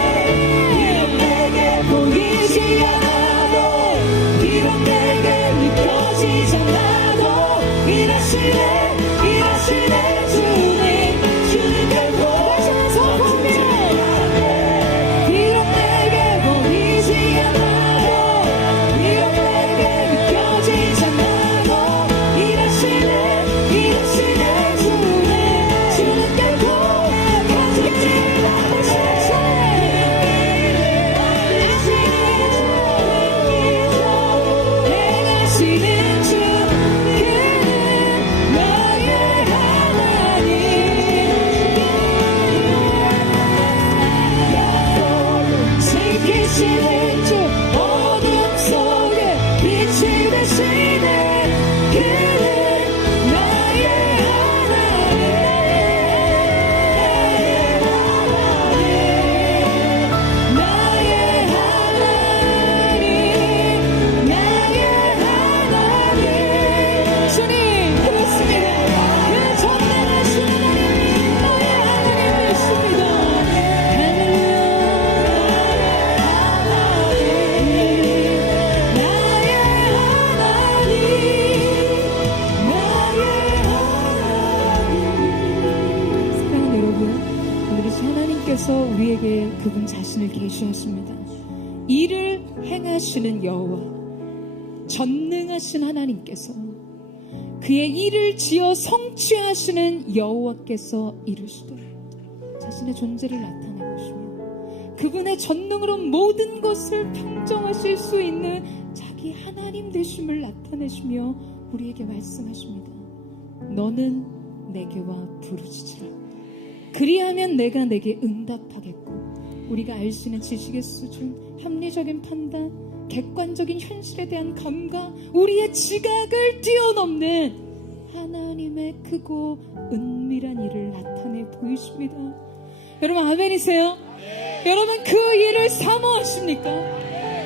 비록 내게 보이지 않아도, 비록 내게 느껴지지 않아도, 일하시네 주는 결코 성공주지 않네. 비록 내게 보이지 않아도, 비록 내게 느껴지지 않아도, 일하시네 주는 결코 성공주지 행하시는 주, 그는 나의 하나님. 지키시는 주, 어둠 속에 빛이 되시네. 그는 나의 하나님. 나의 하나님. 주님, 그렇습니다. 그 전능하신 하나님, 너의 하나님이십니다. 사랑하는 여러분, 오늘 주 하나님께서 우리에게 그분 자신을 계시하십니다. 일을 행하시는 여호와, 전능하신 하나님께서, 그의 일을 지어 성취하시는 여호와께서 이르시되 자신의 존재를 나타내시며 그분의 전능으로 모든 것을 평정하실 수 있는 자기 하나님 되심을 나타내시며 우리에게 말씀하십니다. 너는 내게와 부르짖으라. 그리하면 내가 내게 응답하겠고. 우리가 알 수 있는 지식의 수준, 합리적인 판단, 객관적인 현실에 대한 감각, 우리의 지각을 뛰어넘는 하나님의 크고 은밀한 일을 나타내 보이십니다. 여러분 아멘이세요? 여러분 그 일을 사모하십니까?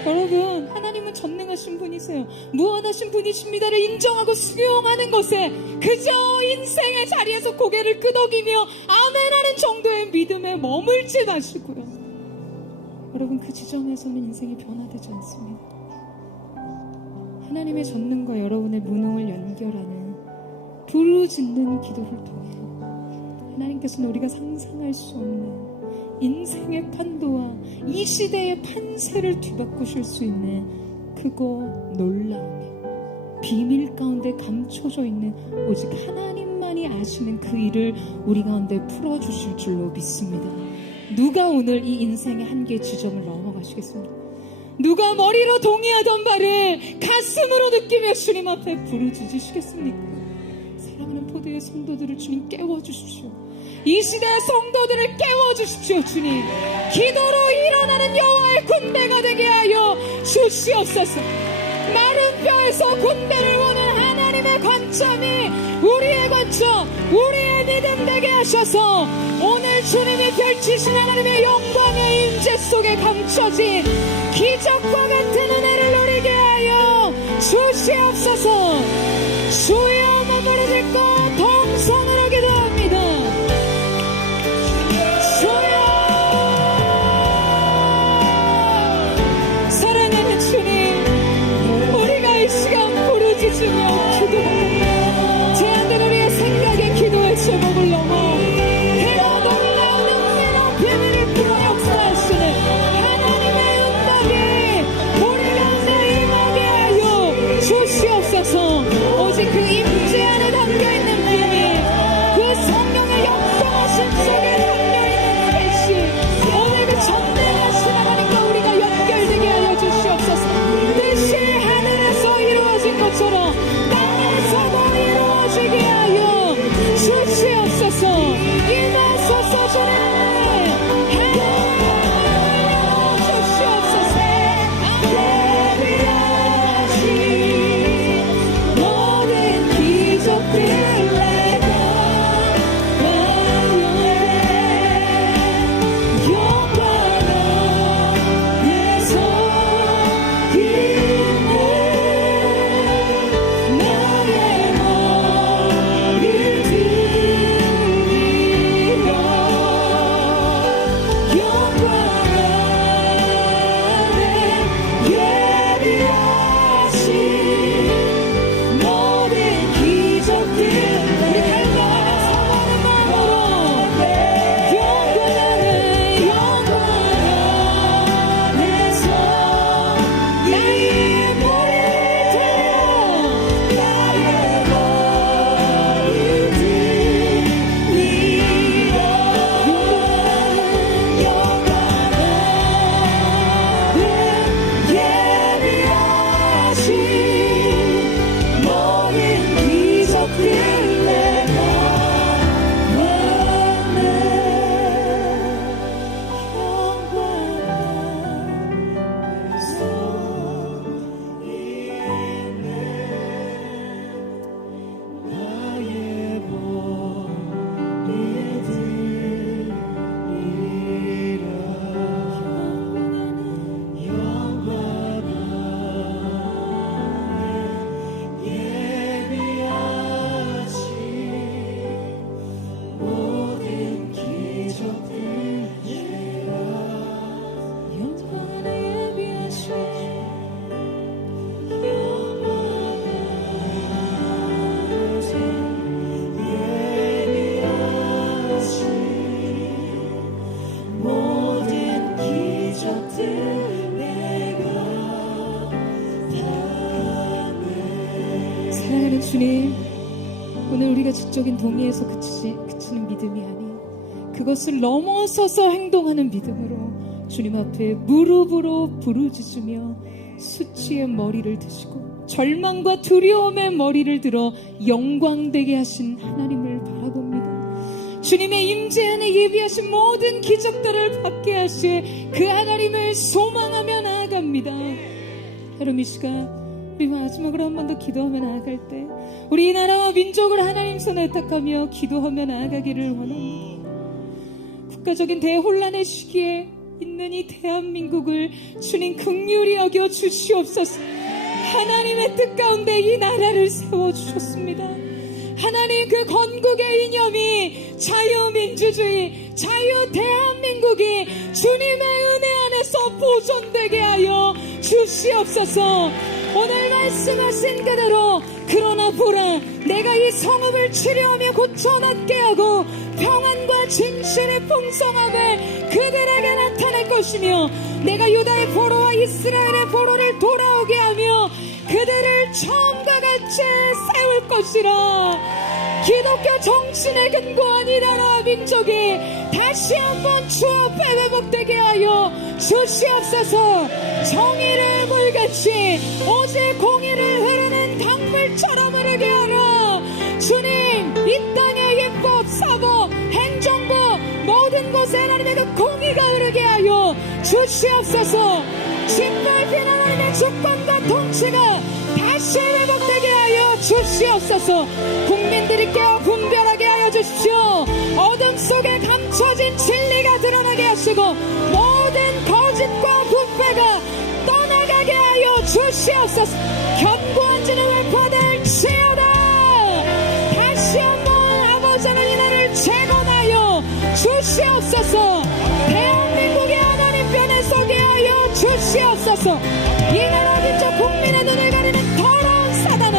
여러분 하나님은 전능하신 분이세요. 무한하신 분이십니다를 인정하고 수용하는 것에 그저 인생의 자리에서 고개를 끄덕이며 아멘하는 정도의 믿음에 머물지 마시고요. 여러분 그 지점에서는 인생이 변화되지 않습니다. 하나님의 전능과 여러분의 무능을 연결하는 부르짖는 기도를 통해 하나님께서는 우리가 상상할 수 없는 인생의 판도와 이 시대의 판세를 뒤바꾸실 수 있는 크고 놀라움에 비밀 가운데 감춰져 있는 오직 하나님만이 아시는 그 일을 우리 가운데 풀어주실 줄로 믿습니다. 누가 오늘 이 인생의 한계 지점을 넘어가시겠습니까? 누가 머리로 동의하던 바를 가슴으로 느끼며 주님 앞에 부르짖으시겠습니까? 사랑하는 포도의 성도들을 주님 깨워주십시오. 이 시대의 성도들을 깨워주십시오. 주님, 기도로 일어나는 여호와의 군대가 되게 하여 주시옵소서. 마른 뼈에서 군대를 보는 하나님의 관점이 우리의 관점, 우리의 믿음 되게 하셔서 오늘 주님이 펼치신 하나님의 영광의 임재 속에 감춰진 기적과 같은 은혜를 누리게 하여 주시옵소서. 주여 부르짖고 동성으로 기도합니다. 주여, 사랑하는 주님, 우리가 이 시간 부르짖으며 기도합니다. 제한된 우리의 생각의 기도의 제목을 넘어 그가 놀라운 은혜로 비밀을 풀어 역사하시는 하나님의 응답이 우리 가운데 임하게 하여 주시옵소서. 오직 그 임재 안에 담겨있는 비밀, 그 성령의 역동하신 속에 담겨있는 계시, 오늘 그 전능하신 하나님과 우리가 연결되게 하여 주시옵소서. 뜻이 하늘에서 이루어진 것처럼 땅에서도 이루어지게 하여 주시옵소서. 임하소서. 주님 사랑하는 주님, 오늘 우리가 지적인 동의에서 그치는 믿음이 아닌 그것을 넘어서서 행동하는 믿음으로 주님 앞에 무릎으로 부르짖으며 수치의 머리를 드시고 절망과 두려움의 머리를 들어 영광되게 하신 하나님을 바라봅니다. 주님의 임재 안에 예비하신 모든 기적들을 받게 하실 그 하나님을 소망하며 나아갑니다. 여러분, 이 시간 우리 마지막으로 한 번 더 기도하며 나아갈 때 우리 이 나라와 민족을 하나님 손에 의탁하며 기도하며 나아가기를 원합니다. 국가적인 대혼란의 시기에 있는 이 대한민국을 주님 긍휼히 여겨 주시옵소서. 하나님의 뜻 가운데 이 나라를 세워주셨습니다. 하나님, 그 건국의 이념이 자유민주주의, 자유대한민국이 주님의 은혜 안에서 보존되게 하여 주시옵소서. 오늘 말씀하신 그대로, 그러나 보라, 내가 이 성읍을 치료하며 고쳐놨게 하고 평안과 진실의 풍성함을 그들에게 나타낼 것이며, 내가 유다의 포로와 이스라엘의 포로를 돌아오게 하며 그들을 처음과 같이 세울 것이라. 기독교 정신에 근거한 이 나라 민족이 다시 한번 주 앞에 회복되게 하여 주시옵소서. 정의를 물같이 오직 공의를 흐르는 강물처럼 흐르게 하라. 주님, 이 땅의 입법, 사법, 행정부 모든 곳에 하나님의 그 공의가 흐르게 하여 주시옵소서. 짓밟힌 하나님의 주권과 통치가 다시 회복되게 하여 주시옵소서. 국민들이 깨어 분별하게 하여 주십시오. 어둠 속에 감춰진 진리가 드러나게 하시고 모든 거짓과 부패가 떠나가게 하여 주시옵소서. 견고한 진을 회포될지어다. 다시 한번 아버지 하나님 나를 재건하여 주시옵소서. 대한민국의 하나님 편에 서게 하여 주시옵소서. 이 나라 민족 국민의 눈을 가리는 더러운 사단아,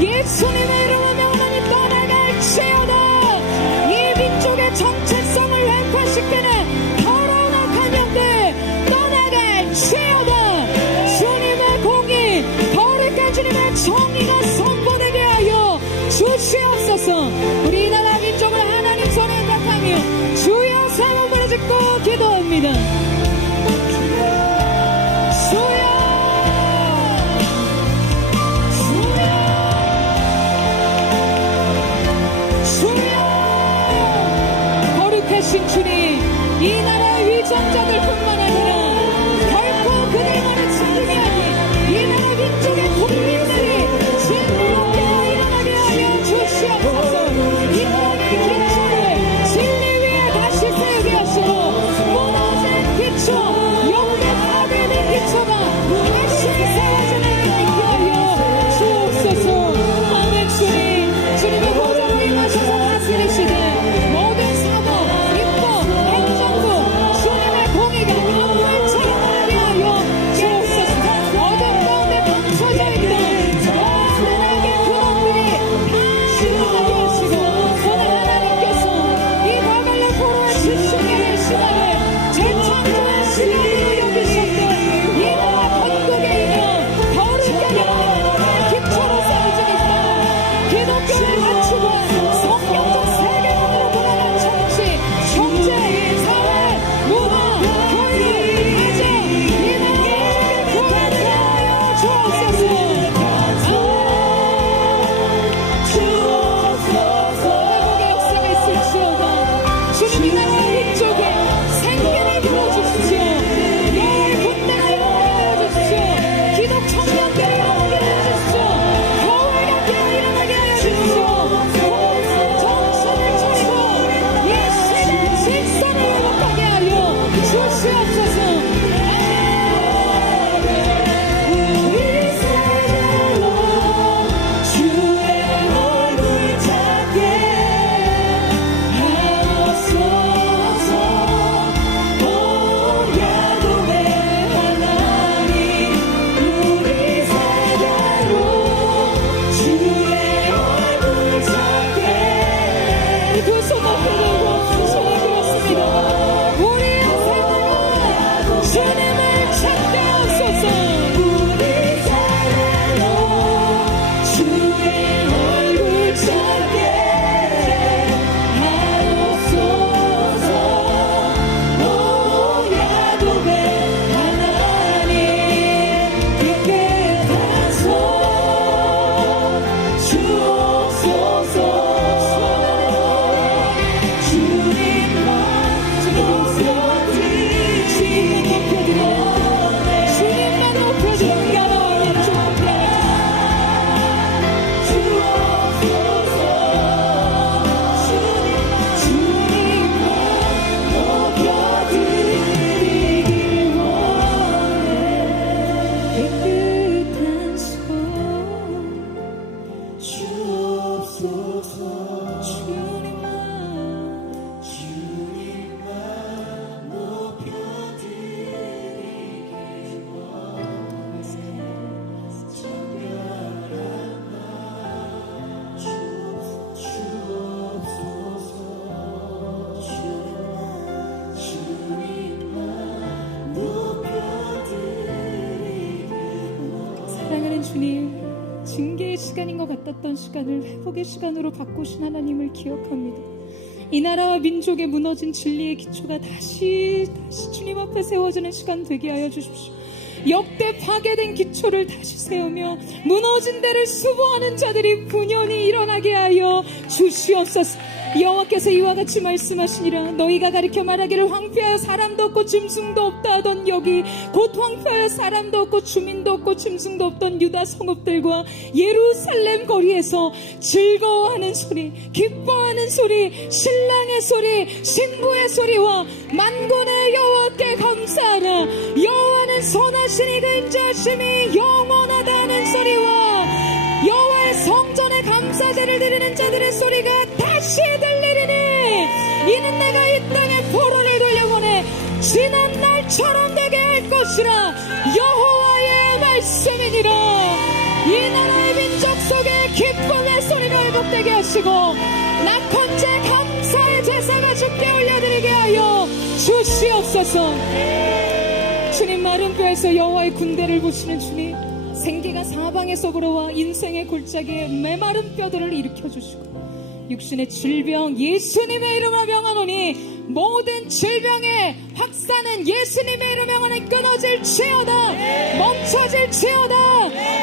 예수님의 이름으로 명하나님 떠나갈지어다. 이 민족의 정체성을 회복시키는 더러운 악한 영들 떠나갈지어다. 주님의 공의, 거룩한 주님의 정의가 선포되게 하여 주시옵소서. 우리 나라 민족을 하나님 손에 의탁하며 주여 사명 부르짖고 기도합니다. 주여, 주여, 주여. 거룩하신 주님, 이 나라의 위정자들 뿐만 아니라 결코 그들만을 찾음이 아닌 이 나라 민족의 국민들이 진리롭게 일어나게 하여 주시옵소서. 이 땅의 기초를 진리 위에 다시 세우게 하시고 무너진 기초, 영계 파괴된 기초가 다시 세워지는 있게 하여 주옵소서. 아멘. 주님, 주님의 보좌로 임하셔서 다스리시되 모든 사법, 입법, 행정부 주님의 공의가 강물처럼 나게 하여 주옵소서. 어둠 가운데 감춰져 있던 하나님의 구원들이 다시 일어나게 하시고 오늘 하나님께서 이 바벨론 포로의 지식의 시간을 재창조하시는 일을 여기셨던 이 나라 건국에 있는 거룩하게 하나님의 기초로 세워진 이 땅, 기독교를 갖추고 성경적 세계관으로 돌아간 정치, 경제, 사회, 문화, 교육, 아직 이 나라의 구원을 하여 주옵소서. 회복의 역사가 있을지어다. 주님, 이 나라 민족에 생기를 불어주십시오. 예, 군대를 일어나주십시오. 기독 청년들을 일어나주십시오. 교회가 깨어 일어나게 하여 주십시오. 모든 정신을 차리고 예수의 질서를 회복하게 하여 주시옵소서. 우리 사랑으로 주의 얼굴 찾게 하옵소서. 오 야곱의 하나님, 우리 사랑으로 주의 얼굴 찾게. 두 손 앞에 들고 손을 들었습니다. 우리 사랑으로 주님을 찾게 하옵소서. 우리 사랑으로 주의 얼굴 찾게 하옵소서. 오 야곱의 하나님, 빛의 다소 주옵소서. 주님만 주옵소서. 주님 높여드려 절망의 시간인 것 같았던 시간을 회복의 시간으로 바꾸신 하나님을 기억합니다. 이 나라와 민족의 무너진 진리의 기초가 다시 주님 앞에 세워지는 시간 되게 하여 주십시오. 역대 파괴된 기초를 다시 세우며 무너진 데를 수보하는 자들이 분연히 일어나게 하여 주시옵소서. 여호와께서 이와 같이 말씀하시니라. 너희가 가리켜 말하기를 황폐하여 사람도 없고 짐승도 없다 하던 여기 곧 황폐하여 사람도 없고 주민도 없고 짐승도 없던 유다 성읍들과 예루살렘 거리에서 즐거워하는 소리, 기뻐하는 소리, 신랑의 소리, 신부의 소리와 만군의 여호와께 감사하라. 여호와는 선하시니 그 인자하심이 영원하다는 소리와 여호와의 성전에 감사제를 드리는 자들의 소리가 다시 들리리니 이는 내가 이 땅에 포로를 돌려보내 지난 날처럼 되게 할 것이라. 여호와의 말씀이니라. 이 나라의 민족 속에 기쁨의 소리가 회복되게 하시고 낙헌제 감사의 제사가 주께 올려드리게 하여 주시옵소서. 주님, 마른 뼈에서 여호와의 군대를 보시는 주님, 생기가 사방에서 불어와 인생의 골짜기에 메마른 뼈들을 일으켜주시고 육신의 질병 예수님의 이름으로 명하노니 모든 질병의 확산은 예수님의 이름으로 명하노니 끊어질지어다, 멈춰질지어다.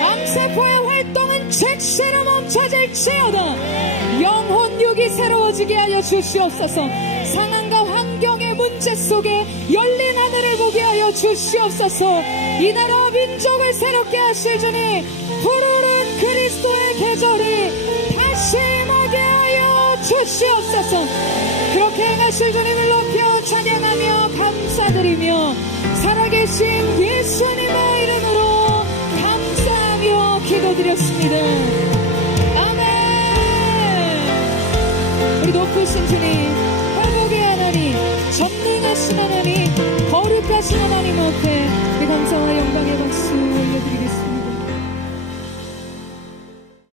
암세포의 활동은 즉시로 멈춰질지어다. 영혼 육이 새로워지게 하여 주시옵소서. 상황과 환경의 문제 속에 열린 하늘을 보게 하여 주시옵소서. 이 나라와 민족을 새롭게 하실 주님, 푸르른 그리스도의 계절이 다시 임하게 하여 주시옵소서. 그렇게 행하실 주님을 높여 찬양하며 감사드리며 살아계신 예수님의 이름으로 감사하며 기도드렸습니다. 아멘. 우리 높으신 주님, 회복의 하나님, 전능하신 하나님, 거룩하신 하나님 앞에